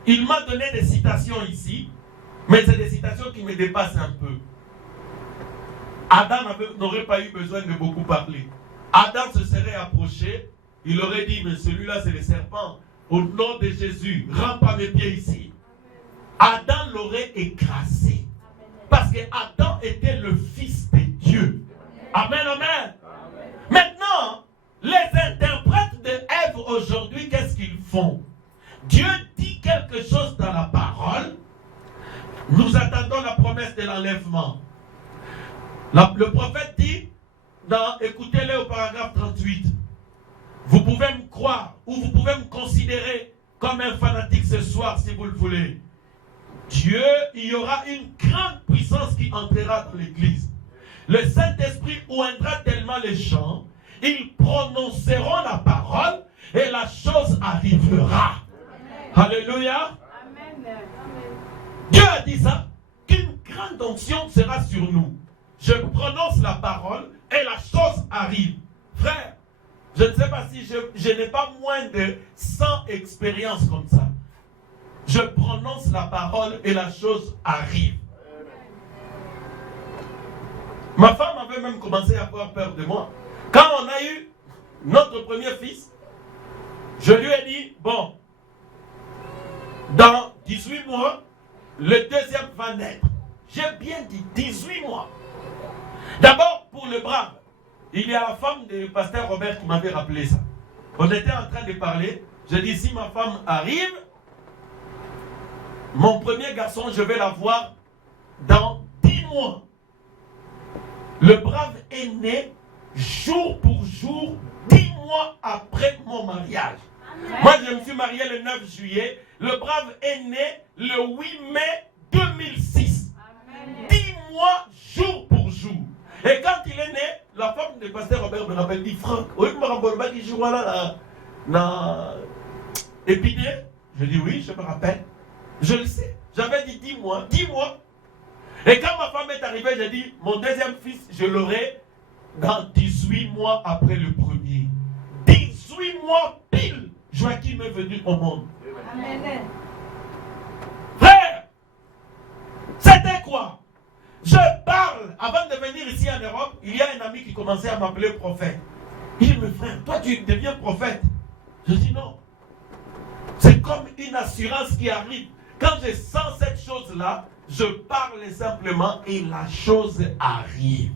Il m'a donné des citations ici, mais c'est des citations qui me dépassent un peu. Adam n'aurait pas eu besoin de beaucoup parler. Adam se serait approché, il aurait dit, mais celui-là c'est le serpent. Au nom de Jésus, rends pas mes pieds ici. Adam l'aurait écrasé. Parce que Adam était le fils de Dieu. Amen, amen. Maintenant, les interprètes de Ève aujourd'hui, qu'est-ce qu'ils font? Dieu dit quelque chose dans la parole. Nous attendons la promesse de l'enlèvement. Le prophète dit, écoutez-le au paragraphe 38, vous pouvez me croire ou vous pouvez me considérer comme un fanatique ce soir si vous le voulez. Dieu, il y aura une grande puissance qui entrera dans l'église. Le Saint-Esprit oindra tellement les gens, ils prononceront la parole et la chose arrivera. Amen. Alléluia. Amen. Dieu a dit ça, qu'une grande onction sera sur nous. Je prononce la parole et la chose arrive. Frère, je ne sais pas si je n'ai pas moins de 100 expériences comme ça. Je prononce la parole et la chose arrive. Ma femme avait même commencé à avoir peur de moi. Quand on a eu notre premier fils, je lui ai dit, bon, dans 18 mois, le deuxième va naître. J'ai bien dit 18 mois. D'abord, pour le brave, il y a la femme du pasteur Robert qui m'avait rappelé ça. On était en train de parler. J'ai dit, si ma femme arrive, mon premier garçon, je vais l'avoir dans 10 mois. Le brave est né jour pour jour, 10 mois après mon mariage. Amen. Moi, je me suis marié le 9 juillet. Le brave est né le 8 mai 2006. Amen. 10 mois, jour pour jour. Et quand il est né, la femme du pasteur Robert me rappelle, dit, Franck, oui, je me rappelle qui joue là, épidé. Je dis, oui, je me rappelle. Je le sais. J'avais dit 10 mois. 10 mois. Et quand ma femme est arrivée, j'ai dit, mon deuxième fils, je l'aurai dans 18 mois après le premier. 18 mois pile, Joachim est venu au monde. Amen. Frère, c'était quoi? Je parle, avant de venir ici en Europe, il y a un ami qui commençait à m'appeler prophète. Il dit, mais frère, toi tu deviens prophète. Je dis non. C'est comme une assurance qui arrive. Quand je sens cette chose-là, je parle simplement et la chose arrive.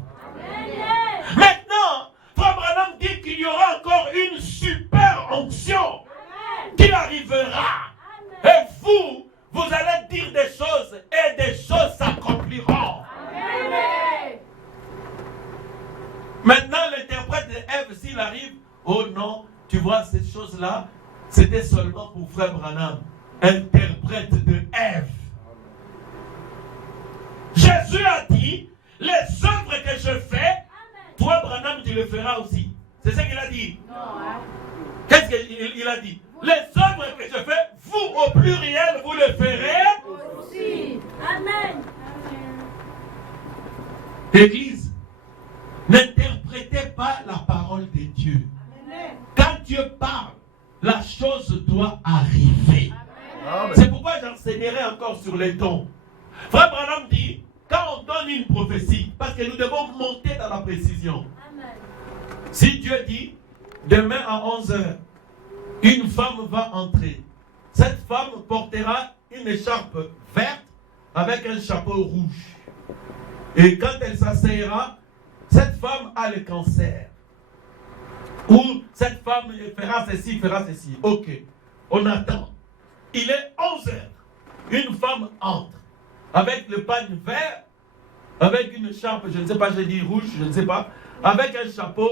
Maintenant, l'interprète de Ève, s'il arrive, oh non, tu vois, cette chose-là, c'était seulement pour frère Branham, interprète de Ève. Jésus a dit, les œuvres que je fais, toi Branham, tu le feras aussi. C'est ce qu'il a dit. Qu'est-ce qu'il a dit? Les œuvres que je fais, vous au pluriel, vous le ferez aussi. Amen. Église, n'interprétez pas la parole de Dieu. Quand Dieu parle, la chose doit arriver. C'est pourquoi j'enseignerai encore sur les dons. Frère Branham dit, quand on donne une prophétie, parce que nous devons monter dans la précision. Si Dieu dit, demain à 11h, une femme va entrer. Cette femme portera une écharpe verte avec un chapeau rouge. Et quand elle s'asseyera, cette femme a le cancer. Ou cette femme fera ceci, fera ceci. Ok, on attend. Il est 11h. Une femme entre avec le pagne vert, avec une écharpe, je ne sais pas, j'ai dit rouge, je ne sais pas, avec un chapeau.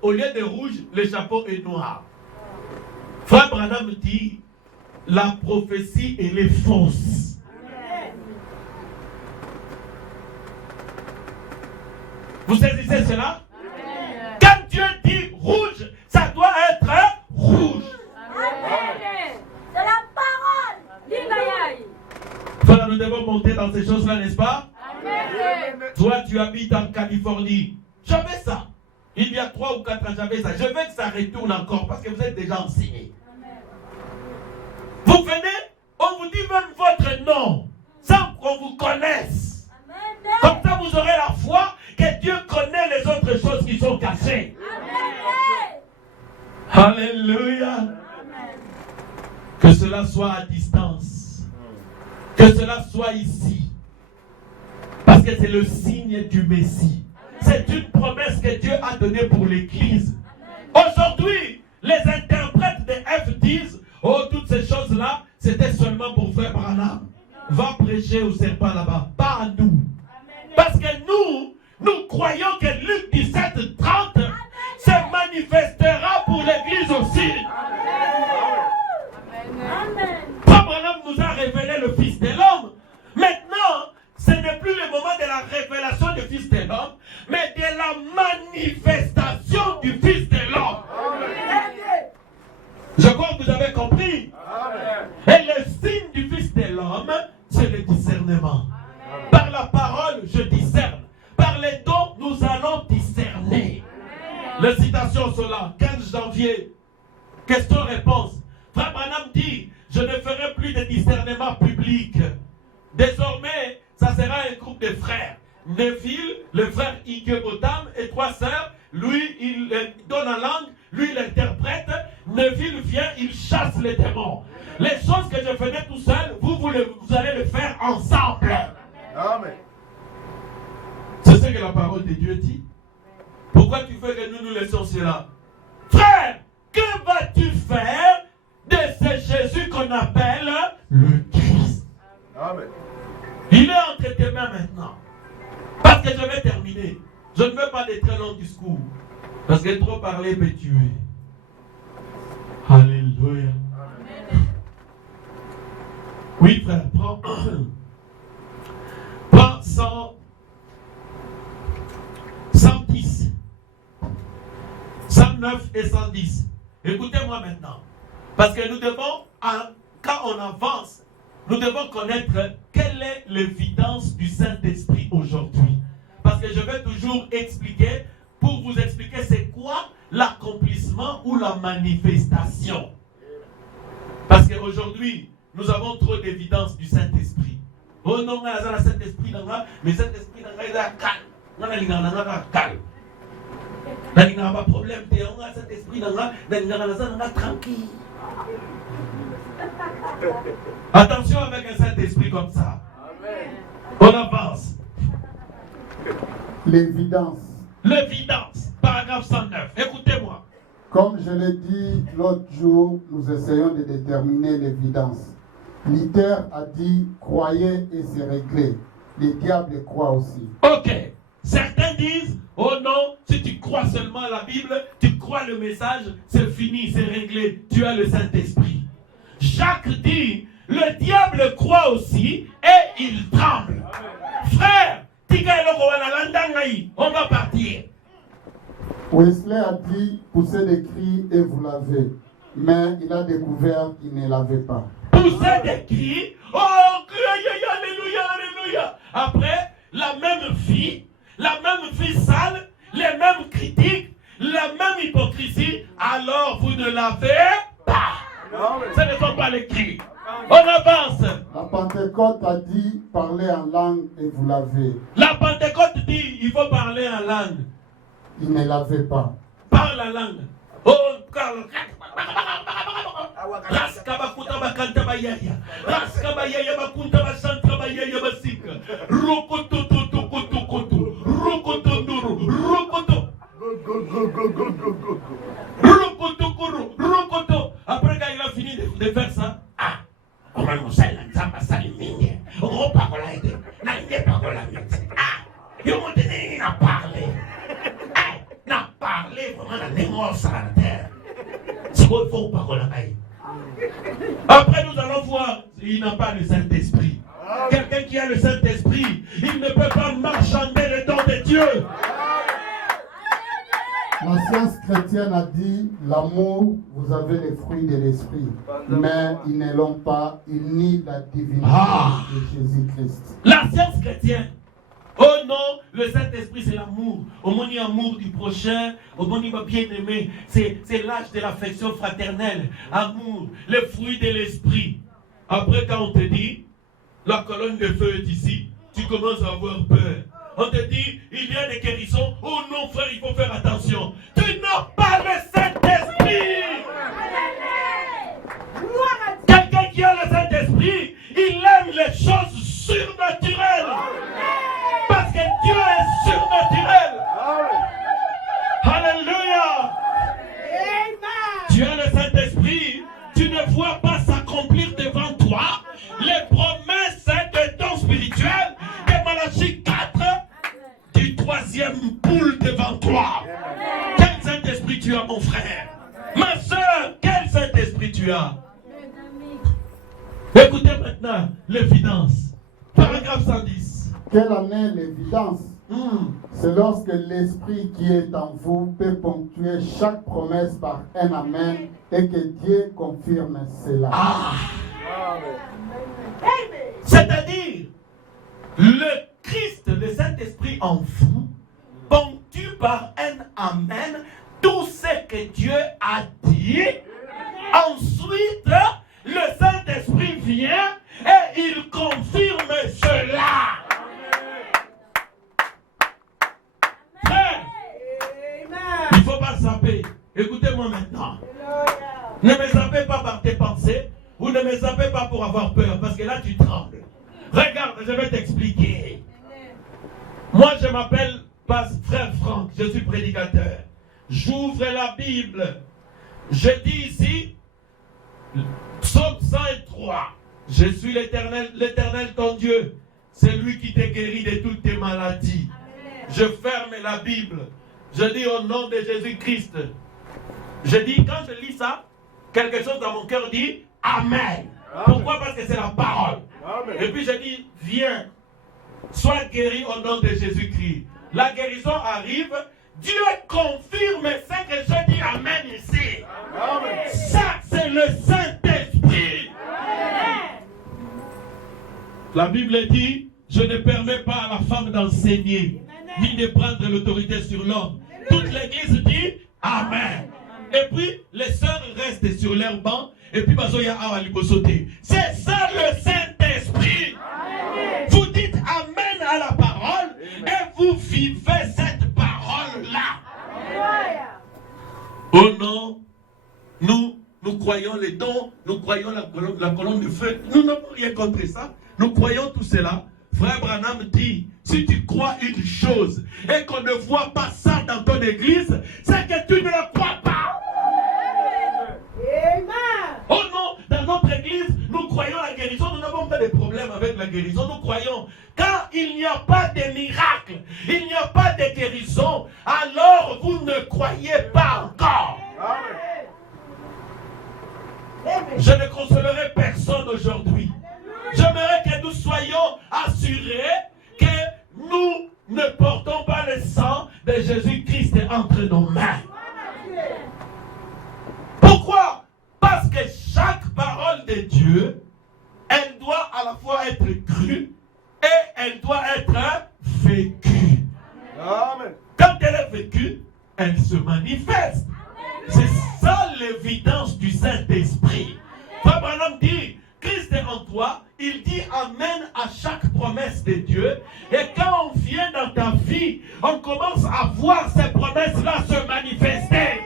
Au lieu de rouge, le chapeau est noir. Frère Branham dit, la prophétie, elle est fausse. Vous saisissez cela? Quand Dieu dit rouge, ça doit être rouge. C'est la parole. Frère, nous devons monter dans ces choses-là, n'est-ce pas? Amen. Toi, tu habites en Californie. J'avais ça. Il y a 3 ou 4 ans, j'avais ça. Je veux que ça retourne encore parce que vous êtes déjà enseigné. Vous venez, on vous dit même votre nom, sans qu'on vous connaisse. Amen. Comme ça, vous aurez la foi que Dieu connaît les autres choses qui sont cachées. Amen. Alléluia. Amen. Que cela soit à distance. Que cela soit ici. Parce que c'est le signe du Messie. C'est une promesse que Dieu a donnée pour l'Église. Aujourd'hui, les interprètes de F disent, oh, toutes ces choses-là, c'était seulement pour frère Branham. Va prêcher au serpent là-bas, pas à nous. Parce que nous croyons que Luc 17, 30 se manifestera pour l'Église aussi. Amen. Frère Branham nous a révélé le Fils de l'homme. Maintenant, ce n'est plus le moment de la révélation du Fils de l'homme, mais de la manifestation du Fils de l'homme. Je crois que vous avez compris. Et le signe du Fils de l'homme, c'est le discernement. Par la parole, je discerne. Par les dons, nous allons discerner. Les citations sont là. 15 janvier. Question-réponse. Frère Branham dit, je ne ferai plus de discernement public. Désormais, ça sera un groupe de frères. Neville, le frère Ike-Botam et 3 sœurs. Lui, il donne en langue. Lui, il interprète. Neville vient, il chasse les démons. Les choses que je faisais tout seul, vous allez le faire ensemble. Amen. C'est ce que la parole de Dieu dit. Pourquoi tu veux que nous laissions cela? Frère, que vas-tu faire de ce Jésus qu'on appelle le Christ? Amen. Il est entre tes mains maintenant. Parce que je vais terminer. Je ne veux pas de très longs discours. Parce que trop parler peut tuer. Alléluia. Oui, frère, prends 110, 109 et 110. Écoutez-moi maintenant. Parce que nous devons, quand on avance, nous devons connaître quelle est l'évidence du Saint-Esprit aujourd'hui. Parce que je vais toujours expliquer, pour vous expliquer c'est quoi l'accomplissement ou la manifestation. Parce qu'aujourd'hui, nous avons trop d'évidence du Saint-Esprit. Oh non, il y a le Saint-Esprit dans là, mais Saint-Esprit dans là, il y a calme. On a calme. Il n'y a pas de problème, il y a le Saint-Esprit dans là, il y a tranquille. Attention avec un Saint-Esprit comme ça. Amen. On avance. L'évidence. L'évidence, paragraphe 109. Écoutez-moi. Comme je l'ai dit l'autre jour, nous essayons de déterminer l'évidence. Luther a dit, croyez et c'est réglé. Les diables croient aussi. Ok. Certains disent, oh non, si tu crois seulement à la Bible, tu crois le message, c'est fini, c'est réglé, tu as le Saint-Esprit. Jacques dit, le diable croit aussi et il tremble. Frère, on va partir. Wesley a dit, poussez des cris et vous lavez. Mais il a découvert qu'il ne lavait pas. Pousser des cris, oh, alléluia, alléluia. Après, la même vie sale, les mêmes critiques, la même hypocrisie, alors vous ne lavez pas. Ce ne sont pas les cris. On avance. La Pentecôte a dit, parlez en langue et vous lavez. La Pentecôte dit, il faut parler en langue. Il ne lavait pas. Parle la langue. Oh, Raskabakuta bakanta bayaya. Raskabayaya bakunta basanta bayaya basika. Rokoto toto koto koto. Rokoto nduru. Rokoto. Rokoto kuru. Rokoto. Après quand il a fini de faire ça, ah, on va nous saluer nzamba salimine. On va parler de. N'allez pas parler. Ah, il m'a donné il a parlé. Il a parlé vraiment dans les morts sur la terre. Après, nous allons voir, il n'a pas le Saint-Esprit. Quelqu'un qui a le Saint-Esprit, il ne peut pas marchander le don de Dieu. La science chrétienne a dit, l'amour, vous avez les fruits de l'esprit. Mais ils ne l'ont pas, ils nient la divinité de Jésus-Christ. La science chrétienne. Oh non, le Saint-Esprit c'est l'amour. Au moins amour du prochain, au moins bien-aimé. C'est l'âge de l'affection fraternelle. Amour, les fruits de l'esprit. Après quand on te dit, la colonne de feu est ici, tu commences à avoir peur. On te dit, il y a des guérissons. Oh non frère, il faut faire attention. Tu n'as pas le Saint-Esprit. Quelqu'un qui a le Saint-Esprit, il aime les choses surnaturelles. Parce que Dieu est surnaturel. Alléluia. Tu as le Saint-Esprit. Tu ne vois pas s'accomplir devant toi les promesses de dons spirituels de Malachie 4 du 3e poule devant toi. Quel Saint-Esprit tu as, mon frère? Ma soeur, quel Saint-Esprit tu as? Écoutez maintenant l'évidence. Paragraphe 110. Quelle en est l'évidence? C'est lorsque l'esprit qui est en vous peut ponctuer chaque promesse par un amen et que Dieu confirme cela. Ah. C'est-à-dire, le Christ, le Saint-Esprit en vous, ponctue par un amen tout ce que Dieu a dit. Ensuite, le Saint-Esprit vient et il confirme cela. Il ne faut pas zapper. Écoutez-moi maintenant. Ne me zappez pas par tes pensées ou ne me zappez pas pour avoir peur parce que là tu trembles. Regarde, je vais t'expliquer. Moi je m'appelle Frère Franck, je suis prédicateur. J'ouvre la Bible. Je dis ici, Psaume 103. Je suis l'Éternel ton Dieu. C'est lui qui te guérit de toutes tes maladies. Je ferme la Bible. Je dis au nom de Jésus-Christ. Je dis, quand je lis ça, quelque chose dans mon cœur dit Amen. Pourquoi? Parce que c'est la parole. Amen. Et puis je dis, viens, sois guéri au nom de Jésus-Christ. La guérison arrive. Dieu confirme ce que je dis Amen ici. Amen. Ça, c'est le Saint-Esprit. La Bible dit, je ne permets pas à la femme d'enseigner, ni de prendre l'autorité sur l'homme. Toute l'église dit Amen. Et puis, les sœurs restent sur leur banc, et puis, c'est ça le Saint-Esprit. Vous dites Amen à la parole, et vous vivez cette parole-là. Oh non, nous croyons les dons, nous croyons la colonne de feu. Nous n'avons rien contre ça. Nous croyons tout cela. Frère Branham dit, si tu crois une chose et qu'on ne voit pas ça dans ton église, c'est que tu ne le crois pas. Oh non, dans notre église, nous croyons la guérison. Nous n'avons pas de problème avec la guérison. Nous croyons, quand il n'y a pas de miracle, il n'y a pas guérison, alors vous ne croyez pas encore. Je ne consolerai personne aujourd'hui. J'aimerais que nous soyons assurés que nous ne portons pas le sang de Jésus-Christ entre nos mains. Pourquoi? Parce que chaque parole de Dieu, elle doit à la fois être crue et elle doit être vécue. Amen. Quand elle est vécue, elle se manifeste. C'est ça l'évidence du Saint-Esprit. Frère Branham dit, Christ est en toi, il dit Amen à chaque promesse de Dieu. Et quand on vient dans ta vie, on commence à voir ces promesses-là se manifester.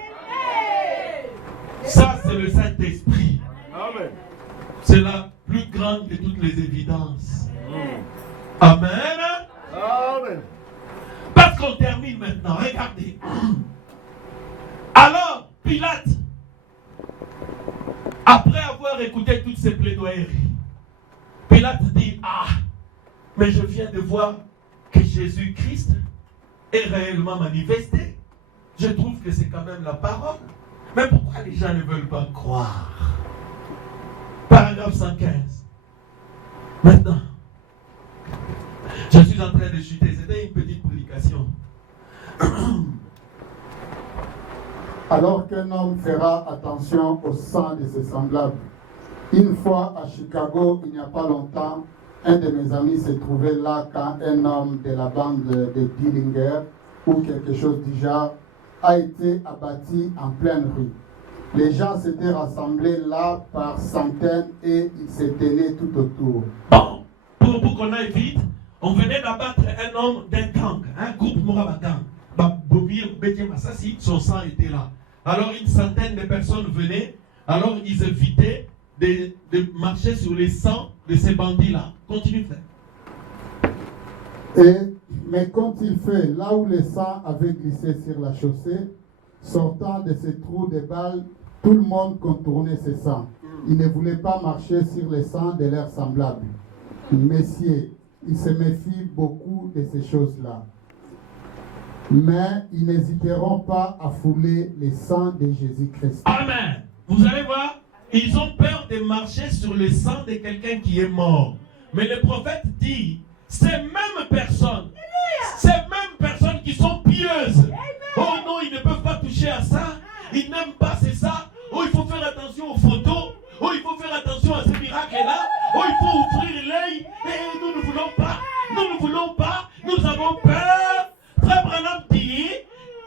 Ça, c'est le Saint-Esprit. Amen. C'est la plus grande de toutes les évidences. Amen. Amen. Parce qu'on termine maintenant, regardez. Alors, Pilate, après avoir écouté toutes ces plaidoyeries, Pilate dit, ah, mais je viens de voir que Jésus-Christ est réellement manifesté. Je trouve que c'est quand même la parole. Mais pourquoi les gens ne veulent pas croire? Paragraphe 115. Maintenant, je suis en train de chuter. C'était une petite prédication. Alors qu'un homme fera attention au sang de ses semblables. Une fois à Chicago, il n'y a pas longtemps, un de mes amis s'est trouvé là quand un homme de la bande de Dillinger ou quelque chose du genre a été abattu en pleine rue. Les gens s'étaient rassemblés là par centaines et ils se tenaient tout autour. Bon, pour qu'on aille vite, on venait d'abattre un homme d'un gang, un groupe Morabagan. Son sang était là. Alors une centaine de personnes venaient, alors ils évitaient de marcher sur les sangs de ces bandits-là. Continue, frère. Mais quand il fait, là où le sang avait glissé sur la chaussée, sortant de ces trous de balles, tout le monde contournait ces sangs. Ils ne voulaient pas marcher sur les sangs de leurs semblables. Messieurs, ils se méfient beaucoup de ces choses-là. Mais ils n'hésiteront pas à fouler les sangs de Jésus-Christ. Amen. Vous allez voir, ils ont peur de marcher sur le sang de quelqu'un qui est mort. Mais le prophète dit, ces mêmes personnes qui sont pieuses, oh non, ils ne peuvent pas toucher à ça, ils n'aiment pas c'est ça, oh il faut faire attention aux photos, oh il faut faire attention à ces miracles-là, oh il faut ouvrir l'œil, et nous ne voulons pas, nous avons peur. Frère Branham dit,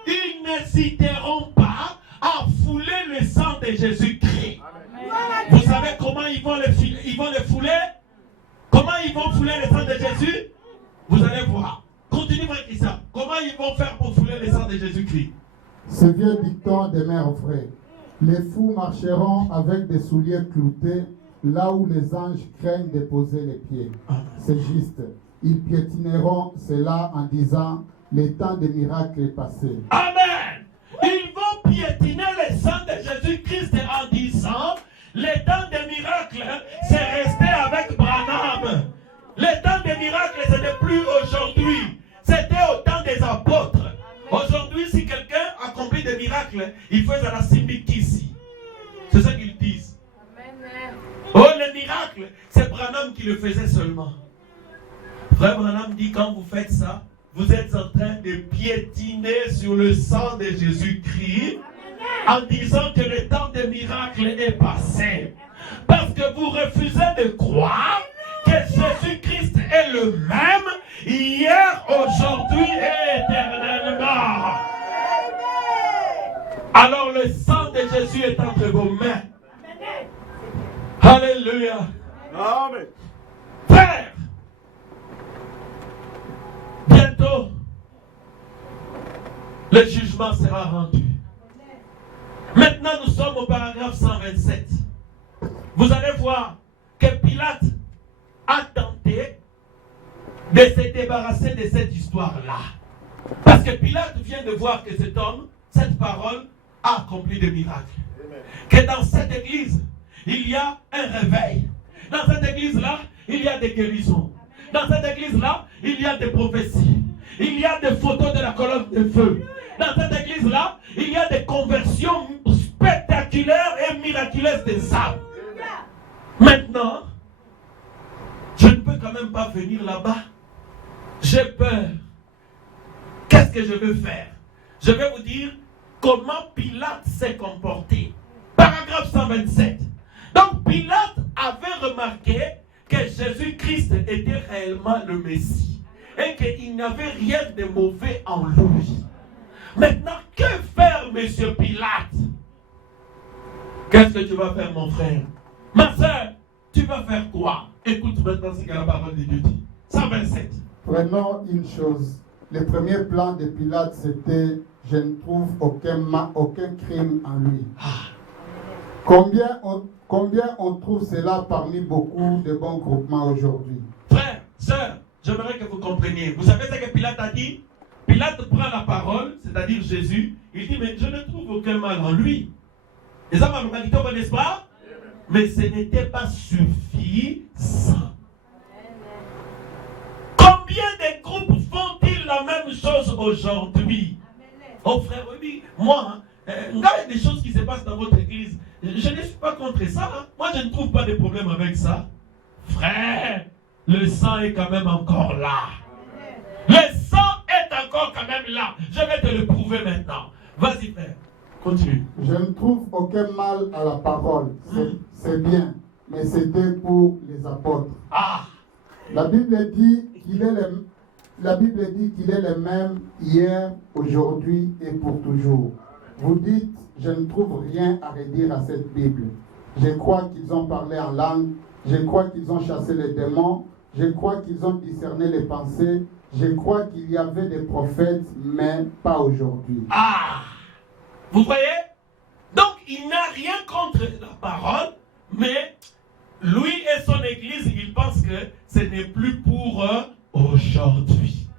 ils n'hésiteront pas à fouler le sang de Jésus-Christ. Vous savez comment ils vont le fouler? Comment ils vont fouler le sang de Jésus? Vous allez voir. Continue avec ça. Comment ils vont faire pour fouler le sang de Jésus-Christ? Ce vieux dicton demeure vrai. Les fous marcheront avec des souliers cloutés là où les anges craignent de poser les pieds. C'est juste. Ils piétineront cela en disant le temps des miracles est passé. Amen. Ils vont piétiner le sang de Jésus-Christ en disant le temps des miracles, c'est resté avec Branham. Le temps des miracles, ce n'est plus aujourd'hui. C'était au temps des apôtres. Aujourd'hui, si quelqu'un accomplit des miracles, il fait la Simbikisi. C'est ça qu'ils disent. Oh, les miracles, c'est Branham qui le faisait seulement. Frère Branham dit, quand vous faites ça, vous êtes en train de piétiner sur le sang de Jésus-Christ en disant que le temps des miracles est passé. Parce que vous refusez de croire que Jésus-Christ est le même hier, aujourd'hui et éternellement. Alors le sang de Jésus est entre vos mains. Alléluia. Amen. Frère, bientôt, le jugement sera rendu. Maintenant, nous sommes au paragraphe 127. Vous allez voir que Pilate a tenté de se débarrasser de cette histoire-là. Parce que Pilate vient de voir que cet homme, cette parole, a accompli des miracles. Que dans cette église, il y a un réveil. Dans cette église-là, il y a des guérisons. Dans cette église-là, il y a des prophéties. il y a des photos de la colonne de feu. Dans cette église-là, il y a des conversions spectaculaires et miraculeuses des âmes. Maintenant, je ne peux quand même pas venir là-bas. J'ai peur. Qu'est-ce que je veux faire? Je vais vous dire comment Pilate s'est comporté. Paragraphe 127. Donc Pilate avait remarqué que Jésus-Christ était réellement le Messie et qu'il n'y avait rien de mauvais en lui. Maintenant, que faire, monsieur Pilate? Qu'est-ce que tu vas faire, mon frère? Ma soeur, tu vas faire quoi? Écoute maintenant ce que la parole de Dieu dit. 127. Prenons une chose. Le premier plan de Pilate, c'était « Je ne trouve aucun crime en lui ». Combien on trouve cela parmi beaucoup de bons groupements aujourd'hui? Frère, sœur, j'aimerais que vous compreniez. Vous savez ce que Pilate a dit? Pilate prend la parole, c'est-à-dire Jésus. Il dit, mais je ne trouve aucun mal en lui. Et ça, n'est-ce pas? Mais ce n'était pas suffisant. Combien de groupes font-ils la même chose aujourd'hui? Oh frère, oui, moi, il y a des choses qui se passent dans votre église. Je ne suis pas contre ça. Hein. Moi, je ne trouve pas de problème avec ça. Frère, le sang est quand même encore là. Le sang est encore quand même là. Je vais te le prouver maintenant. Vas-y, frère. Continue. Je ne trouve aucun mal à la parole. C'est bien. Mais c'était pour les apôtres. Ah! La Bible dit qu'il est le même hier, aujourd'hui et pour toujours. Vous dites, je ne trouve rien à redire à cette Bible. Je crois qu'ils ont parlé en langue. Je crois qu'ils ont chassé les démons. Je crois qu'ils ont discerné les pensées. Je crois qu'il y avait des prophètes, mais pas aujourd'hui. Ah! Vous voyez? Donc, il n'a rien contre la parole, mais lui et son église, ils pensent que ce n'est plus pour aujourd'hui.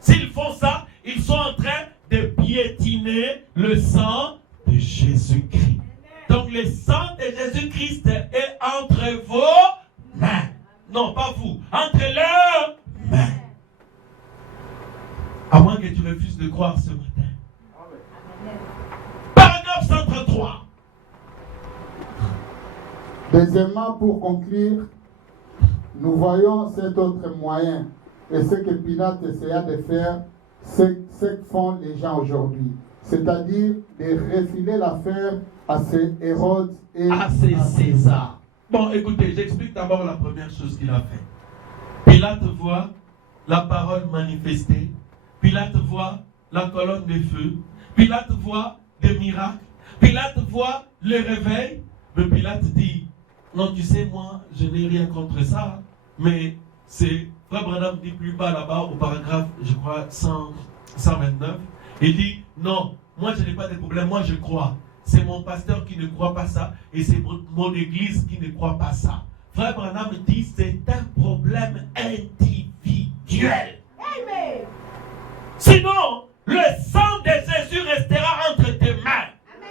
S'ils font ça, ils sont en train de piétiner le sang de Jésus-Christ. Donc, le sang de Jésus-Christ est entre vos mains. Non, pas vous. Entre leurs mains. À moins que tu refuses de croire ce matin. Paragraphe 133. Deuxièmement, pour conclure, nous voyons cet autre moyen. Et ce que Pilate essaya de faire, c'est ce que font les gens aujourd'hui. C'est-à-dire de refiler l'affaire à ces Hérode et à ces César. Bon, écoutez, j'explique d'abord la première chose qu'il a fait. Pilate voit la parole manifestée. Pilate voit la colonne de feu. Pilate voit des miracles. Pilate voit le réveil. Mais Pilate dit, non, tu sais, moi, je n'ai rien contre ça. Mais c'est, Frère Branham dit plus bas là-bas, au paragraphe, je crois, 129. Il dit, non, moi, je n'ai pas de problème, moi, je crois. C'est mon pasteur qui ne croit pas ça. Et c'est mon église qui ne croit pas ça. Frère Branham dit, c'est un problème individuel. Amen. Sinon, le sang de Jésus restera entre tes mains.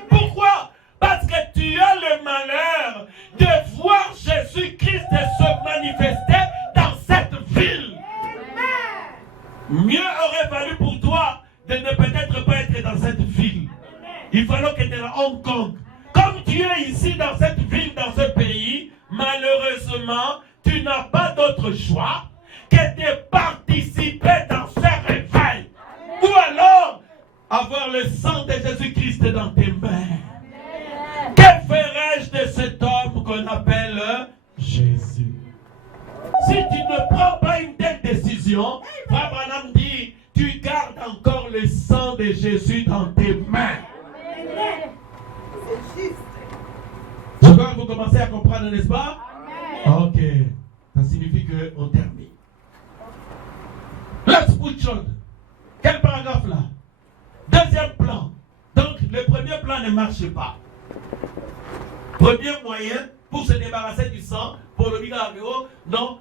Pourquoi? Parce que tu as le malheur de voir Jésus-Christ se manifester dans cette ville. Mieux aurait valu pour toi de ne peut-être pas être dans cette ville. Il fallait que tu es à Hong Kong. Comme tu es ici dans cette ville, dans ce pays, malheureusement, tu n'as pas d'autre choix que de participer dans ce réveil. Ou alors, avoir le sang de Jésus-Christ dans tes mains. Que ferais-je de cet homme qu'on appelle Jésus? Si tu ne prends pas une telle décision, Frère Branham dit, tu gardes encore le sang de Jésus dans tes mains. Je crois que vous commencez à comprendre, n'est-ce pas? Ok. Ça signifie qu'on termine. Let's put on. Quel paragraphe là? Deuxième plan. Donc, le premier plan ne marche pas. Premier moyen pour se débarrasser du sang, pour le Bigario, non,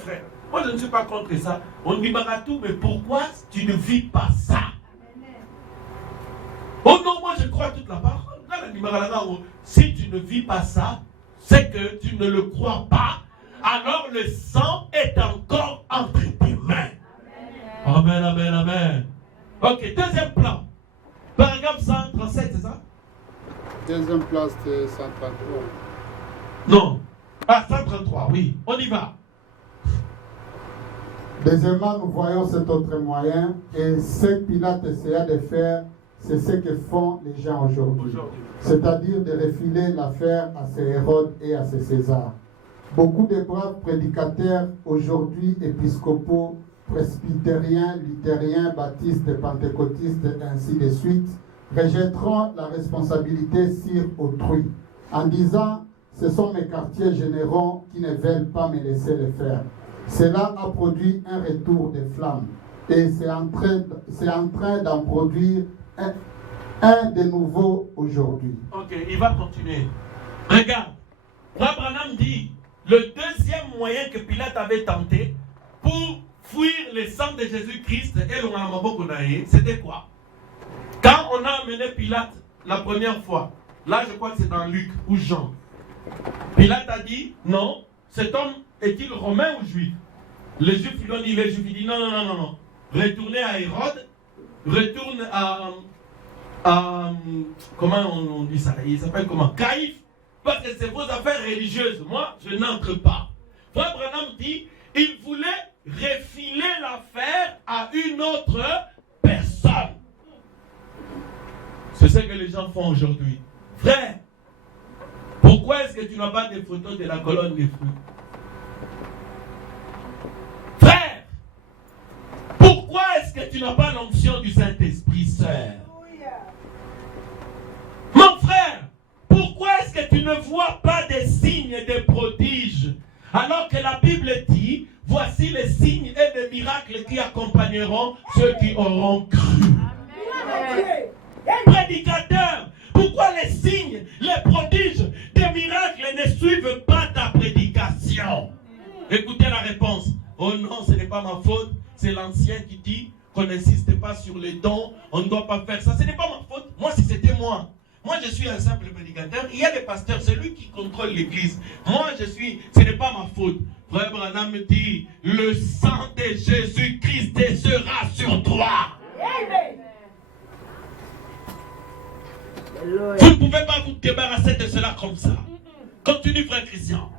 frère. Moi, je ne suis pas contre ça. On dit tout, mais pourquoi tu ne vis pas ça? Oh non, moi je crois toute la parole. Si tu ne vis pas ça, c'est que tu ne le crois pas. Alors le sang est encore entre tes mains. Amen, amen, amen. Ok, deuxième plan. Paragraphe 137, c'est ça? Deuxième place, c'est 133. Non. Ah, 133, oui. On y va. Deuxièmement, nous voyons cet autre moyen, et ce que Pilate essaya de faire, c'est ce que font les gens aujourd'hui. C'est-à-dire de refiler l'affaire à ces Hérodes et à ces Césars. Beaucoup de braves prédicateurs aujourd'hui, épiscopaux, presbytériens, luthériens, baptistes, pentecôtistes, ainsi de suite, rejetteront la responsabilité sur autrui, en disant « ce sont mes quartiers généraux qui ne veulent pas me laisser le faire ». Cela a produit un retour des flammes, et c'est en train d'en produire un de nouveau aujourd'hui. Ok, il va continuer. Regarde, Abraham dit, le deuxième moyen que Pilate avait tenté pour fuir le sang de Jésus-Christ et le Ramabo-Konaï, c'était quoi? Quand on a amené Pilate la première fois, là je crois que c'est dans Luc ou Jean, Pilate a dit, non, cet homme est-il romain ou juif? Les juifs lui ont dit, les juifs, il dit, non, non, non, non, non. Retournez à Hérode, retourne à comment on dit ça? Il s'appelle comment? Caïphe. Parce que c'est vos affaires religieuses. Moi, je n'entre pas. Frère Branham dit, il voulait refiler l'affaire à une autre personne. C'est ce que les gens font aujourd'hui. Frère, pourquoi est-ce que tu n'as pas de photos de la colonne des fruits? Frère, pourquoi est-ce que tu n'as pas l'onction du Saint-Esprit, sœur? Mon frère, pourquoi est-ce que tu ne vois pas des signes et des prodiges alors que la Bible dit, voici les signes et les miracles qui accompagneront ceux qui auront cru. Prédicateur, pourquoi les signes, les prodiges, des miracles ne suivent pas ta prédication? Écoutez la réponse. Oh non, ce n'est pas ma faute. C'est l'ancien qui dit qu'on n'insiste pas sur les dons. On ne doit pas faire ça. Ce n'est pas ma faute. Moi, si c'était moi. Moi, je suis un simple prédicateur. Il y a des pasteurs, c'est lui qui contrôle l'église. Moi, ce n'est pas ma faute. Frère Branham me dit, le sang de Jésus-Christ sera sur toi. Amen. Vous ne pouvez pas vous débarrasser de cela comme ça. Continue, frère Christian.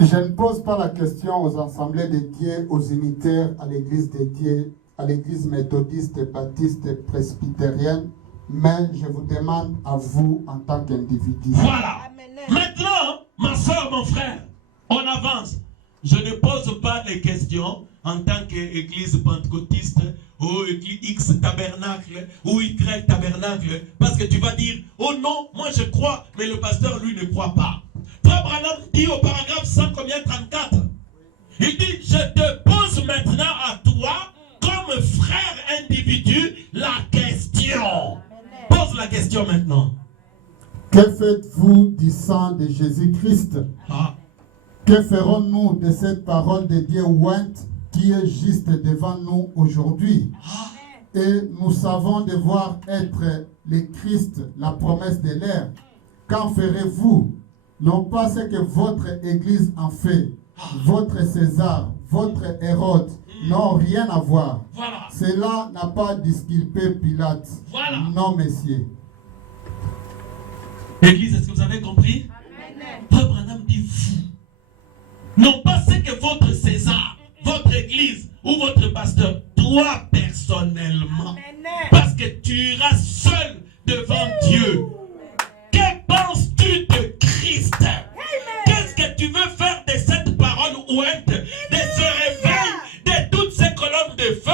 Je ne pose pas la question aux assemblées dédiées, aux unitaires, à l'église dédiée, à l'église méthodiste, baptiste, presbytérienne, mais je vous demande à vous en tant qu'individu. Voilà. Maintenant, ma soeur, mon frère, on avance. Je ne pose pas les questions en tant qu'église pentecôtiste ou église X tabernacle ou Y tabernacle, parce que tu vas dire, oh non, moi je crois, mais le pasteur lui ne croit pas. Frère Branham dit au paragraphe 134, il dit, je te pose maintenant à toi, comme frère individu, la question. Pose la question maintenant. Que faites-vous du sang de Jésus-Christ? Que ferons-nous de cette parole de Dieu ointe qui est juste devant nous aujourd'hui? Et nous savons devoir être le Christ, la promesse de l'ère. Qu'en ferez-vous? Non pas ce que votre Église en fait, votre César, votre Hérode n'ont rien à voir. Voilà. Cela n'a pas disculpé Pilate. Voilà. Non, messieurs. Église, est-ce que vous avez compris? Frère Branham dit vous. Non pas ce que votre César, votre Église ou votre pasteur, toi personnellement. Parce que tu iras seul devant Dieu. Que penses-tu de Christ? Qu'est-ce que tu veux faire de cette parole ouinte, de ce réveil, de toutes ces colonnes de feu,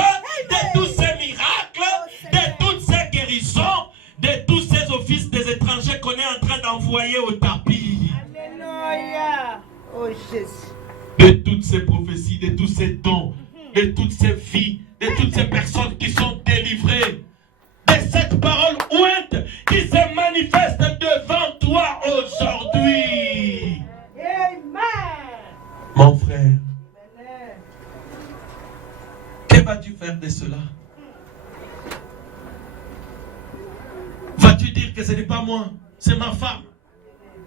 de tous ces miracles, de toutes ces guérisons, de tous ces offices des étrangers qu'on est en train d'envoyer au tapis? Alléluia. Oh Jésus. De toutes ces prophéties, de tous ces dons, de toutes ces vies, de toutes ces personnes qui sont délivrées, de cette parole ouinte qui se manifeste devant toi aujourd'hui. Amen. Mon frère, que vas-tu faire de cela? Vas-tu dire que ce n'est pas moi, c'est ma femme?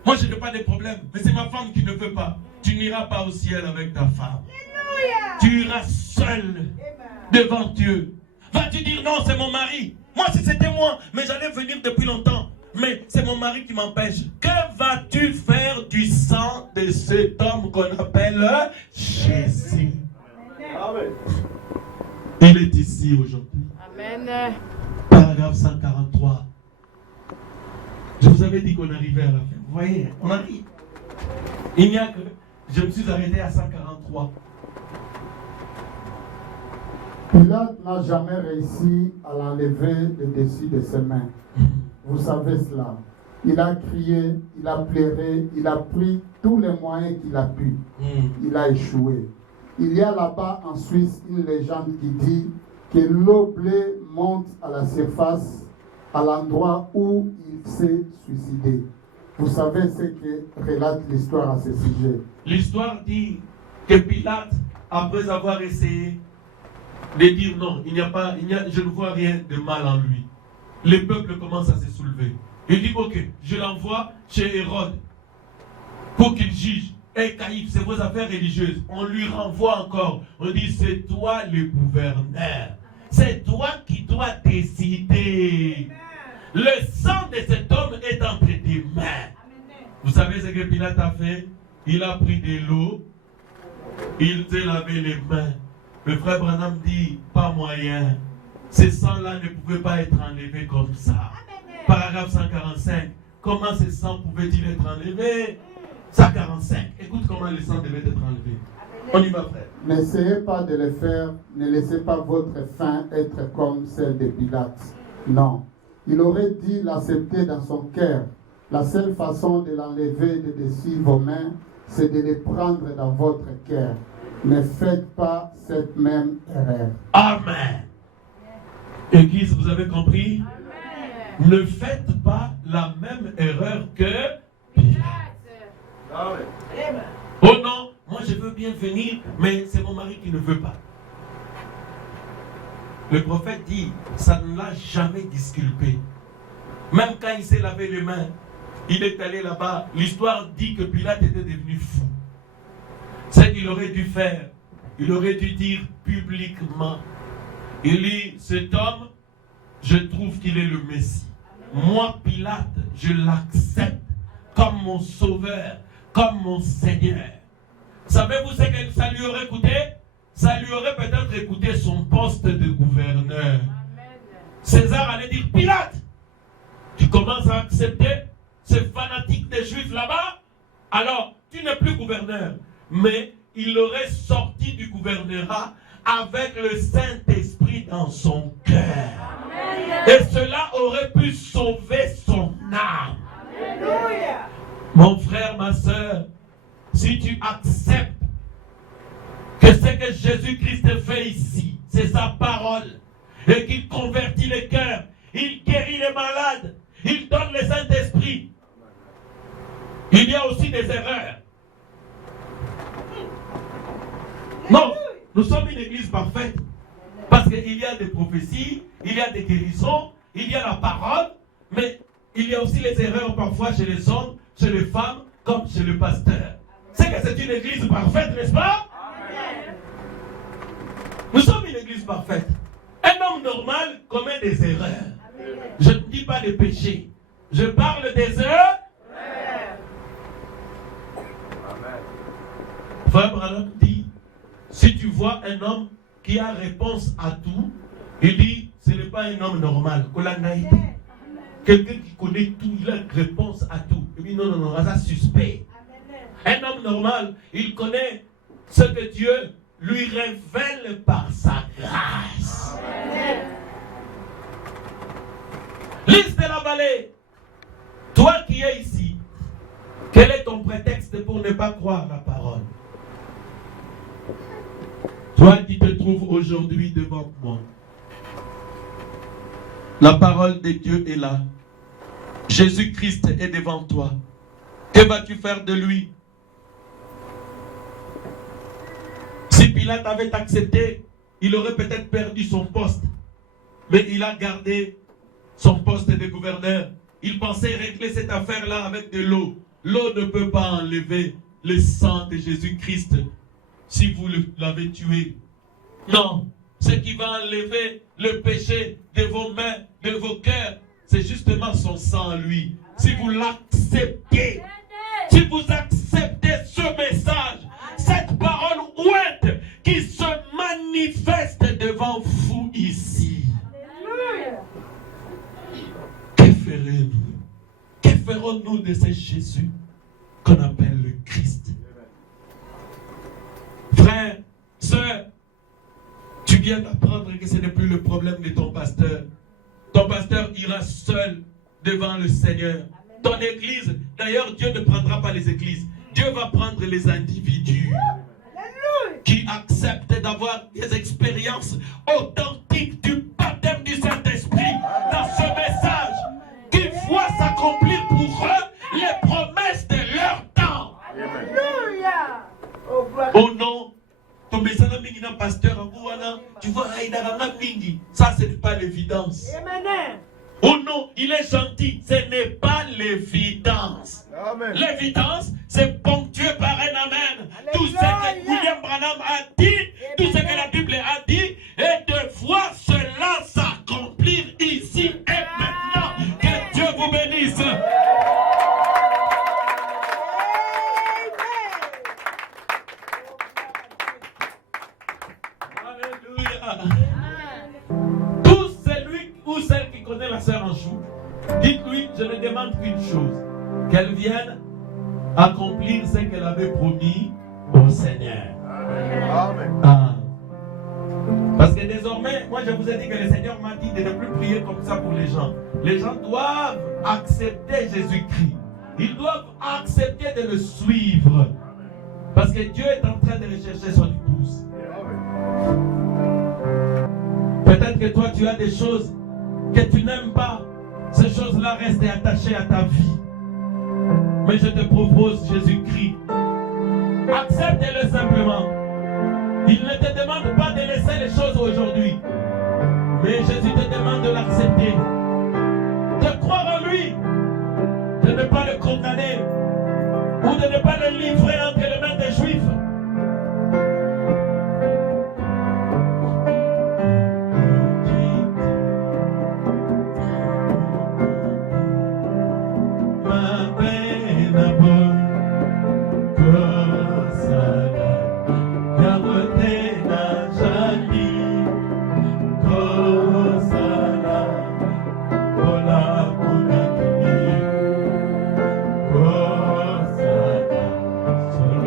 Moi, je n'ai pas de problème, mais c'est ma femme qui ne veut pas. Tu n'iras pas au ciel avec ta femme. Alléluia. Tu iras seul devant Dieu. Vas-tu dire non, c'est mon mari? Moi, si c'était moi, mais j'allais venir depuis longtemps. Mais c'est mon mari qui m'empêche. Que vas-tu faire du sang de cet homme qu'on appelle Jésus? Amen. Il est ici aujourd'hui. Amen. Paragraphe 143. Je vous avais dit qu'on arrivait à la fin. Vous voyez, on arrive. Il n'y a que... Je me suis arrêté à 143. Pilate n'a jamais réussi à l'enlever de dessus de ses mains. Vous savez cela. Il a crié, il a pleuré, il a pris tous les moyens qu'il a pu. Il a échoué. Il y a là-bas en Suisse une légende qui dit que l'eau bleue monte à la surface à l'endroit où il s'est suicidé. Vous savez ce que relate l'histoire à ce sujet. L'histoire dit que Pilate, après avoir essayé de dire non, je ne vois rien de mal en lui. Le peuple commence à se soulever. Il dit ok, je l'envoie chez Hérode pour qu'il juge. Et Caïphe, c'est vos affaires religieuses. On lui renvoie encore. On dit c'est toi le gouverneur. C'est toi qui dois décider. Le sang de cet homme est entre tes mains. Vous savez ce que Pilate a fait? Il a pris de l'eau. Il s'est lavé les mains. Le frère Branham dit, pas moyen. Ces sangs-là ne pouvaient pas être enlevés comme ça. Paragraphe 145. Comment ces sangs pouvaient-ils être enlevés? 145. Écoute comment les sangs devaient être enlevés. On y va, frère. N'essayez pas de le faire. Ne laissez pas votre fin être comme celle de Pilate. Non. Il aurait dû l'accepter dans son cœur. La seule façon de l'enlever de dessus vos mains, c'est de le prendre dans votre cœur. Ne faites pas cette même erreur. Amen. Église, vous avez compris? Amen. Ne faites pas la même erreur que Pilate. Amen. Oh non, moi je veux bien venir, mais c'est mon mari qui ne veut pas. Le prophète dit, ça ne l'a jamais disculpé. Même quand il s'est lavé les mains, il est allé là-bas. L'histoire dit que Pilate était devenu fou. Ce qu'il aurait dû faire, il aurait dû dire publiquement, il dit, cet homme, je trouve qu'il est le Messie. Moi, Pilate, je l'accepte comme mon sauveur, comme mon Seigneur. Savez-vous ce que ça lui aurait coûté? Ça lui aurait peut-être coûté son poste de gouverneur. César allait dire, Pilate, tu commences à accepter ces fanatiques des Juifs là-bas, alors tu n'es plus gouverneur. Mais il aurait sorti du gouvernorat avec le Saint-Esprit dans son cœur. Et cela aurait pu sauver son âme. Alléluia. Mon frère, ma soeur, si tu acceptes que ce que Jésus-Christ fait ici, c'est sa parole, et qu'il convertit les cœurs, il guérit les malades, il donne le Saint-Esprit, il y a aussi des erreurs. Non, nous sommes une église parfaite. Parce qu'il y a des prophéties, il y a des guérisons, il y a la parole, mais il y a aussi les erreurs parfois chez les hommes, chez les femmes, comme chez le pasteur. C'est que c'est une église parfaite, n'est-ce pas? Amen. Nous sommes une église parfaite. Un homme normal commet des erreurs. Amen. Je ne dis pas des péchés. Je parle des erreurs. Frère Branham dit, si tu vois un homme qui a réponse à tout, il dit, ce n'est pas un homme normal. Quelqu'un qui connaît tout, il a réponse à tout. Il dit, non, ça suspect. Un homme normal, il connaît ce que Dieu lui révèle par sa grâce. Lise de la vallée, toi qui es ici, quel est ton prétexte pour ne pas croire la parole? Toi qui te trouves aujourd'hui devant moi, la parole de Dieu est là. Jésus-Christ est devant toi. Que vas-tu faire de lui? Si Pilate avait accepté, il aurait peut-être perdu son poste. Mais il a gardé son poste de gouverneur. Il pensait régler cette affaire-là avec de l'eau. L'eau ne peut pas enlever le sang de Jésus-Christ. si vous l'avez tué. Non, ce qui va enlever le péché de vos mains, de vos cœurs, c'est justement son sang à lui. Si vous l'acceptez, si vous acceptez ce message, cette parole ouinte qui se manifeste devant vous ici, que ferez-vous? Que ferons-nous de ce Jésus qu'on appelle le Christ? Frère, sœur, tu viens d'apprendre que ce n'est plus le problème de ton pasteur. Ton pasteur ira seul devant le Seigneur. Ton église, d'ailleurs, Dieu ne prendra pas les églises. Dieu va prendre les individus qui acceptent d'avoir des expériences authentiques du baptême du Saint-Esprit dans ce message, qui voient s'accomplir pour eux les promesses de leur temps. Oh non, pasteur, tu vois, ça ce n'est pas l'évidence. Oh non, il est gentil, ce n'est pas l'évidence. L'évidence, c'est ponctué par un amen. Tout ce que William Branham a dit, tout ce que la Bible a dit, et de voir cela s'accomplir ici et maintenant. Que Dieu vous bénisse. Alléluia. Tout celui ou celle qui connaît la sœur en chou, dites-lui, je ne demande qu'une chose, qu'elle vienne accomplir ce qu'elle avait promis au Seigneur. Amen. Ah. Parce que désormais, moi je vous ai dit que le Seigneur m'a dit de ne plus prier comme ça pour les gens. Les gens doivent accepter Jésus-Christ. Ils doivent accepter de le suivre. Parce que Dieu est en train de rechercher son épouse. Peut-être que toi tu as des choses que tu n'aimes pas. Ces choses-là restent attachées à ta vie. Mais je te propose Jésus-Christ. Accepte-le simplement. Il ne te demande pas de laisser les choses aujourd'hui. Mais Jésus te demande de l'accepter. De croire en lui. De ne pas le condamner. Ou de ne pas le livrer entre les mains des Juifs. Solo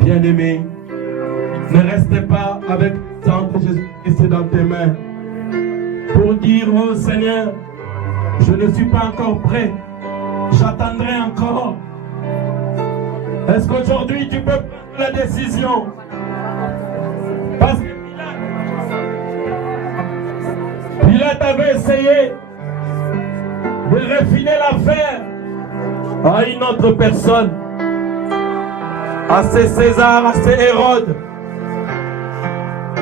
Bien-aimé, ne restez pas avec tant que Jésus-Christ dans tes mains pour dire au Seigneur, je ne suis pas encore prêt, j'attendrai encore. Est-ce qu'aujourd'hui tu peux prendre la décision? Parce que Pilate avait essayé de refiner l'affaire à une autre personne, à ces César, à ces Hérode.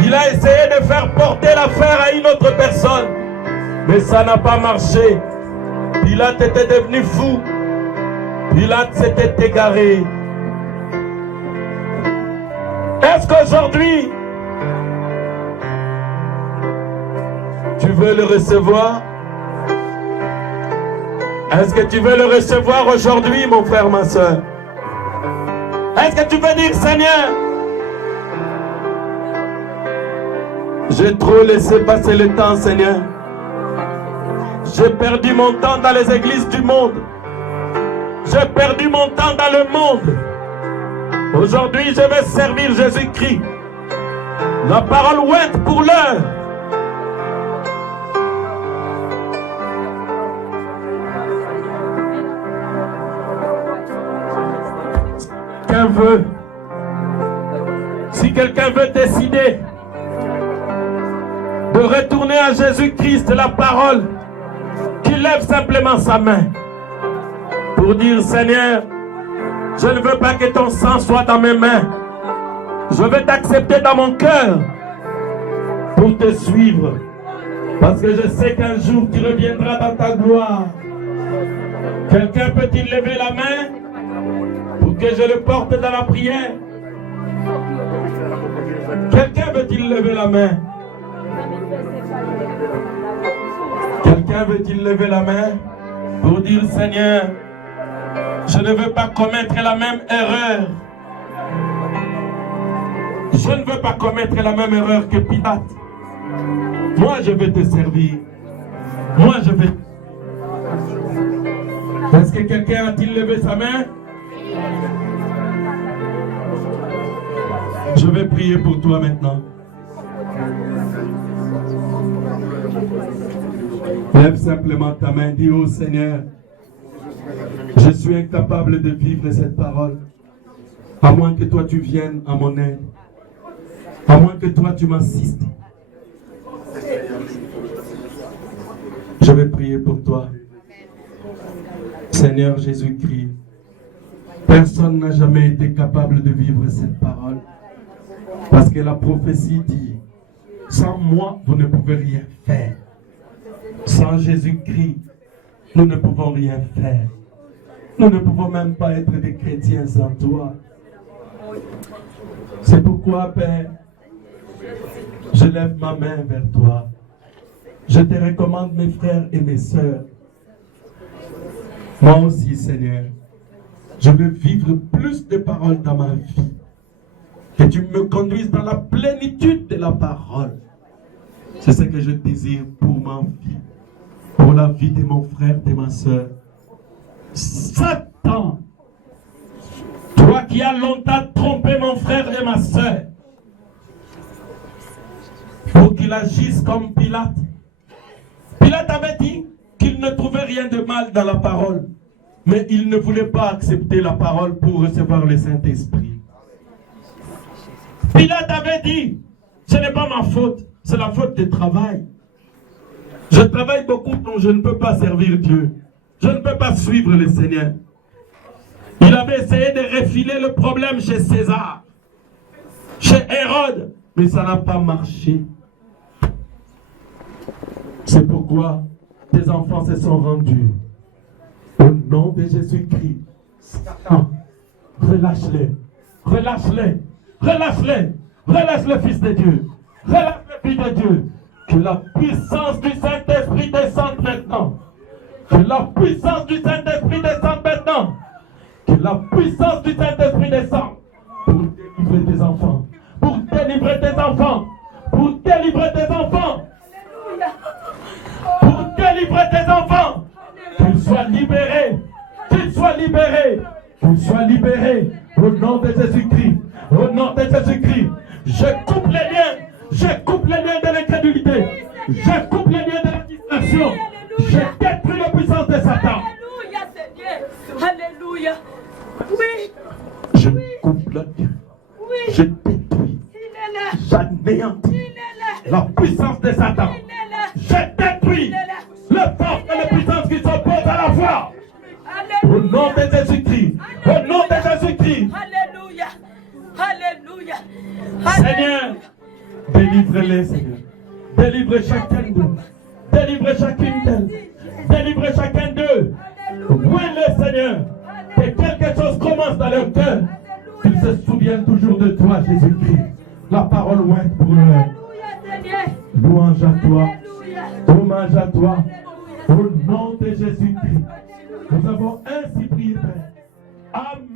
Il a essayé de faire porter l'affaire à une autre personne, mais ça n'a pas marché. Pilate était devenu fou. Pilate s'était égaré. Est-ce qu'aujourd'hui, tu veux le recevoir? Est-ce que tu veux le recevoir aujourd'hui, mon frère, ma soeur? Est-ce que tu veux dire, Seigneur, j'ai trop laissé passer le temps, Seigneur. J'ai perdu mon temps dans les églises du monde. J'ai perdu mon temps dans le monde. Aujourd'hui, je vais servir Jésus-Christ. La parole ouette pour l'heure. Si quelqu'un veut décider de retourner à Jésus-Christ, la parole, qu'il lève simplement sa main pour dire, Seigneur, je ne veux pas que ton sang soit dans mes mains. Je veux t'accepter dans mon cœur pour te suivre. Parce que je sais qu'un jour tu reviendras dans ta gloire. Quelqu'un peut-il lever la main pour que je le porte dans la prière? Quelqu'un veut-il lever la main? Quelqu'un veut-il lever la main pour dire, Seigneur, je ne veux pas commettre la même erreur. Je ne veux pas commettre la même erreur que Pilate. Moi, je vais te servir. Moi, je vais... Est-ce que quelqu'un a-t-il levé sa main? Je vais prier pour toi maintenant. Lève simplement ta main, dis au Seigneur, je suis incapable de vivre cette parole, à moins que toi tu viennes à mon aide, à moins que toi tu m'assistes. Je vais prier pour toi. Seigneur Jésus-Christ, personne n'a jamais été capable de vivre cette parole, parce que la prophétie dit, sans moi vous ne pouvez rien faire. Sans Jésus-Christ, nous ne pouvons rien faire. Nous ne pouvons même pas être des chrétiens sans toi. C'est pourquoi, Père, je lève ma main vers toi. Je te recommande mes frères et mes sœurs. Moi aussi, Seigneur, je veux vivre plus de paroles dans ma vie. Que tu me conduises dans la plénitude de la parole. C'est ce que je désire pour ma vie, pour la vie de mon frère, de ma soeur. Satan, toi qui as longtemps trompé mon frère et ma soeur, pour qu'il agisse comme Pilate. Pilate avait dit qu'il ne trouvait rien de mal dans la parole, mais il ne voulait pas accepter la parole pour recevoir le Saint-Esprit. Pilate avait dit, ce n'est pas ma faute, c'est la faute du travail. Je travaille beaucoup, donc je ne peux pas servir Dieu. Je ne peux pas suivre le Seigneur. Il avait essayé de refiler le problème chez César, chez Hérode, mais ça n'a pas marché. C'est pourquoi tes enfants se sont rendus. Au nom de Jésus-Christ, Satan, relâche-les, relâche-les, relâche-les, relâche le Fils de Dieu, relâche le Fils de Dieu. Que la puissance du Saint-Esprit descende maintenant. Que la puissance du Saint-Esprit descende maintenant. Que la puissance du Saint-Esprit descende pour délivrer tes enfants, pour délivrer tes enfants. Pour délivrer tes enfants. Pour délivrer tes enfants. Qu'ils soient libérés. Qu'ils soient libérés. Qu'ils soient libérés. Au nom de Jésus-Christ. Au nom de Jésus-Christ. Je coupe les liens. Je coupe les liens de l'incrédulité. Je coupe les liens de la distraction. Je détruis la puissance de Satan. Alléluia, Seigneur. Alléluia. Oui. Je coupe le lien. Oui. Je détruis. Il est là. J'anéantis Il est là. la puissance de Satan. Il est là. Je détruis Il est là. les forces et les puissances qui s'opposent à la foi. Au Alléluia. nom de Jésus-Christ. Au nom de Jésus-Christ. Alléluia. Alléluia. Seigneur, délivrez-les, Seigneur. Délivrez chacun d'eux. Délivrez chacune d'elles. Délivrez chacun d'eux. Oui, le Seigneur. Que quelque chose commence dans leur cœur. Qu'ils se souviennent toujours de toi, Jésus-Christ. La parole ointe pour eux. Alléluia, Seigneur. Louange à toi. Alléluia. Hommage à toi. Au nom de Jésus-Christ. Nous avons ainsi prié, Père. Amen.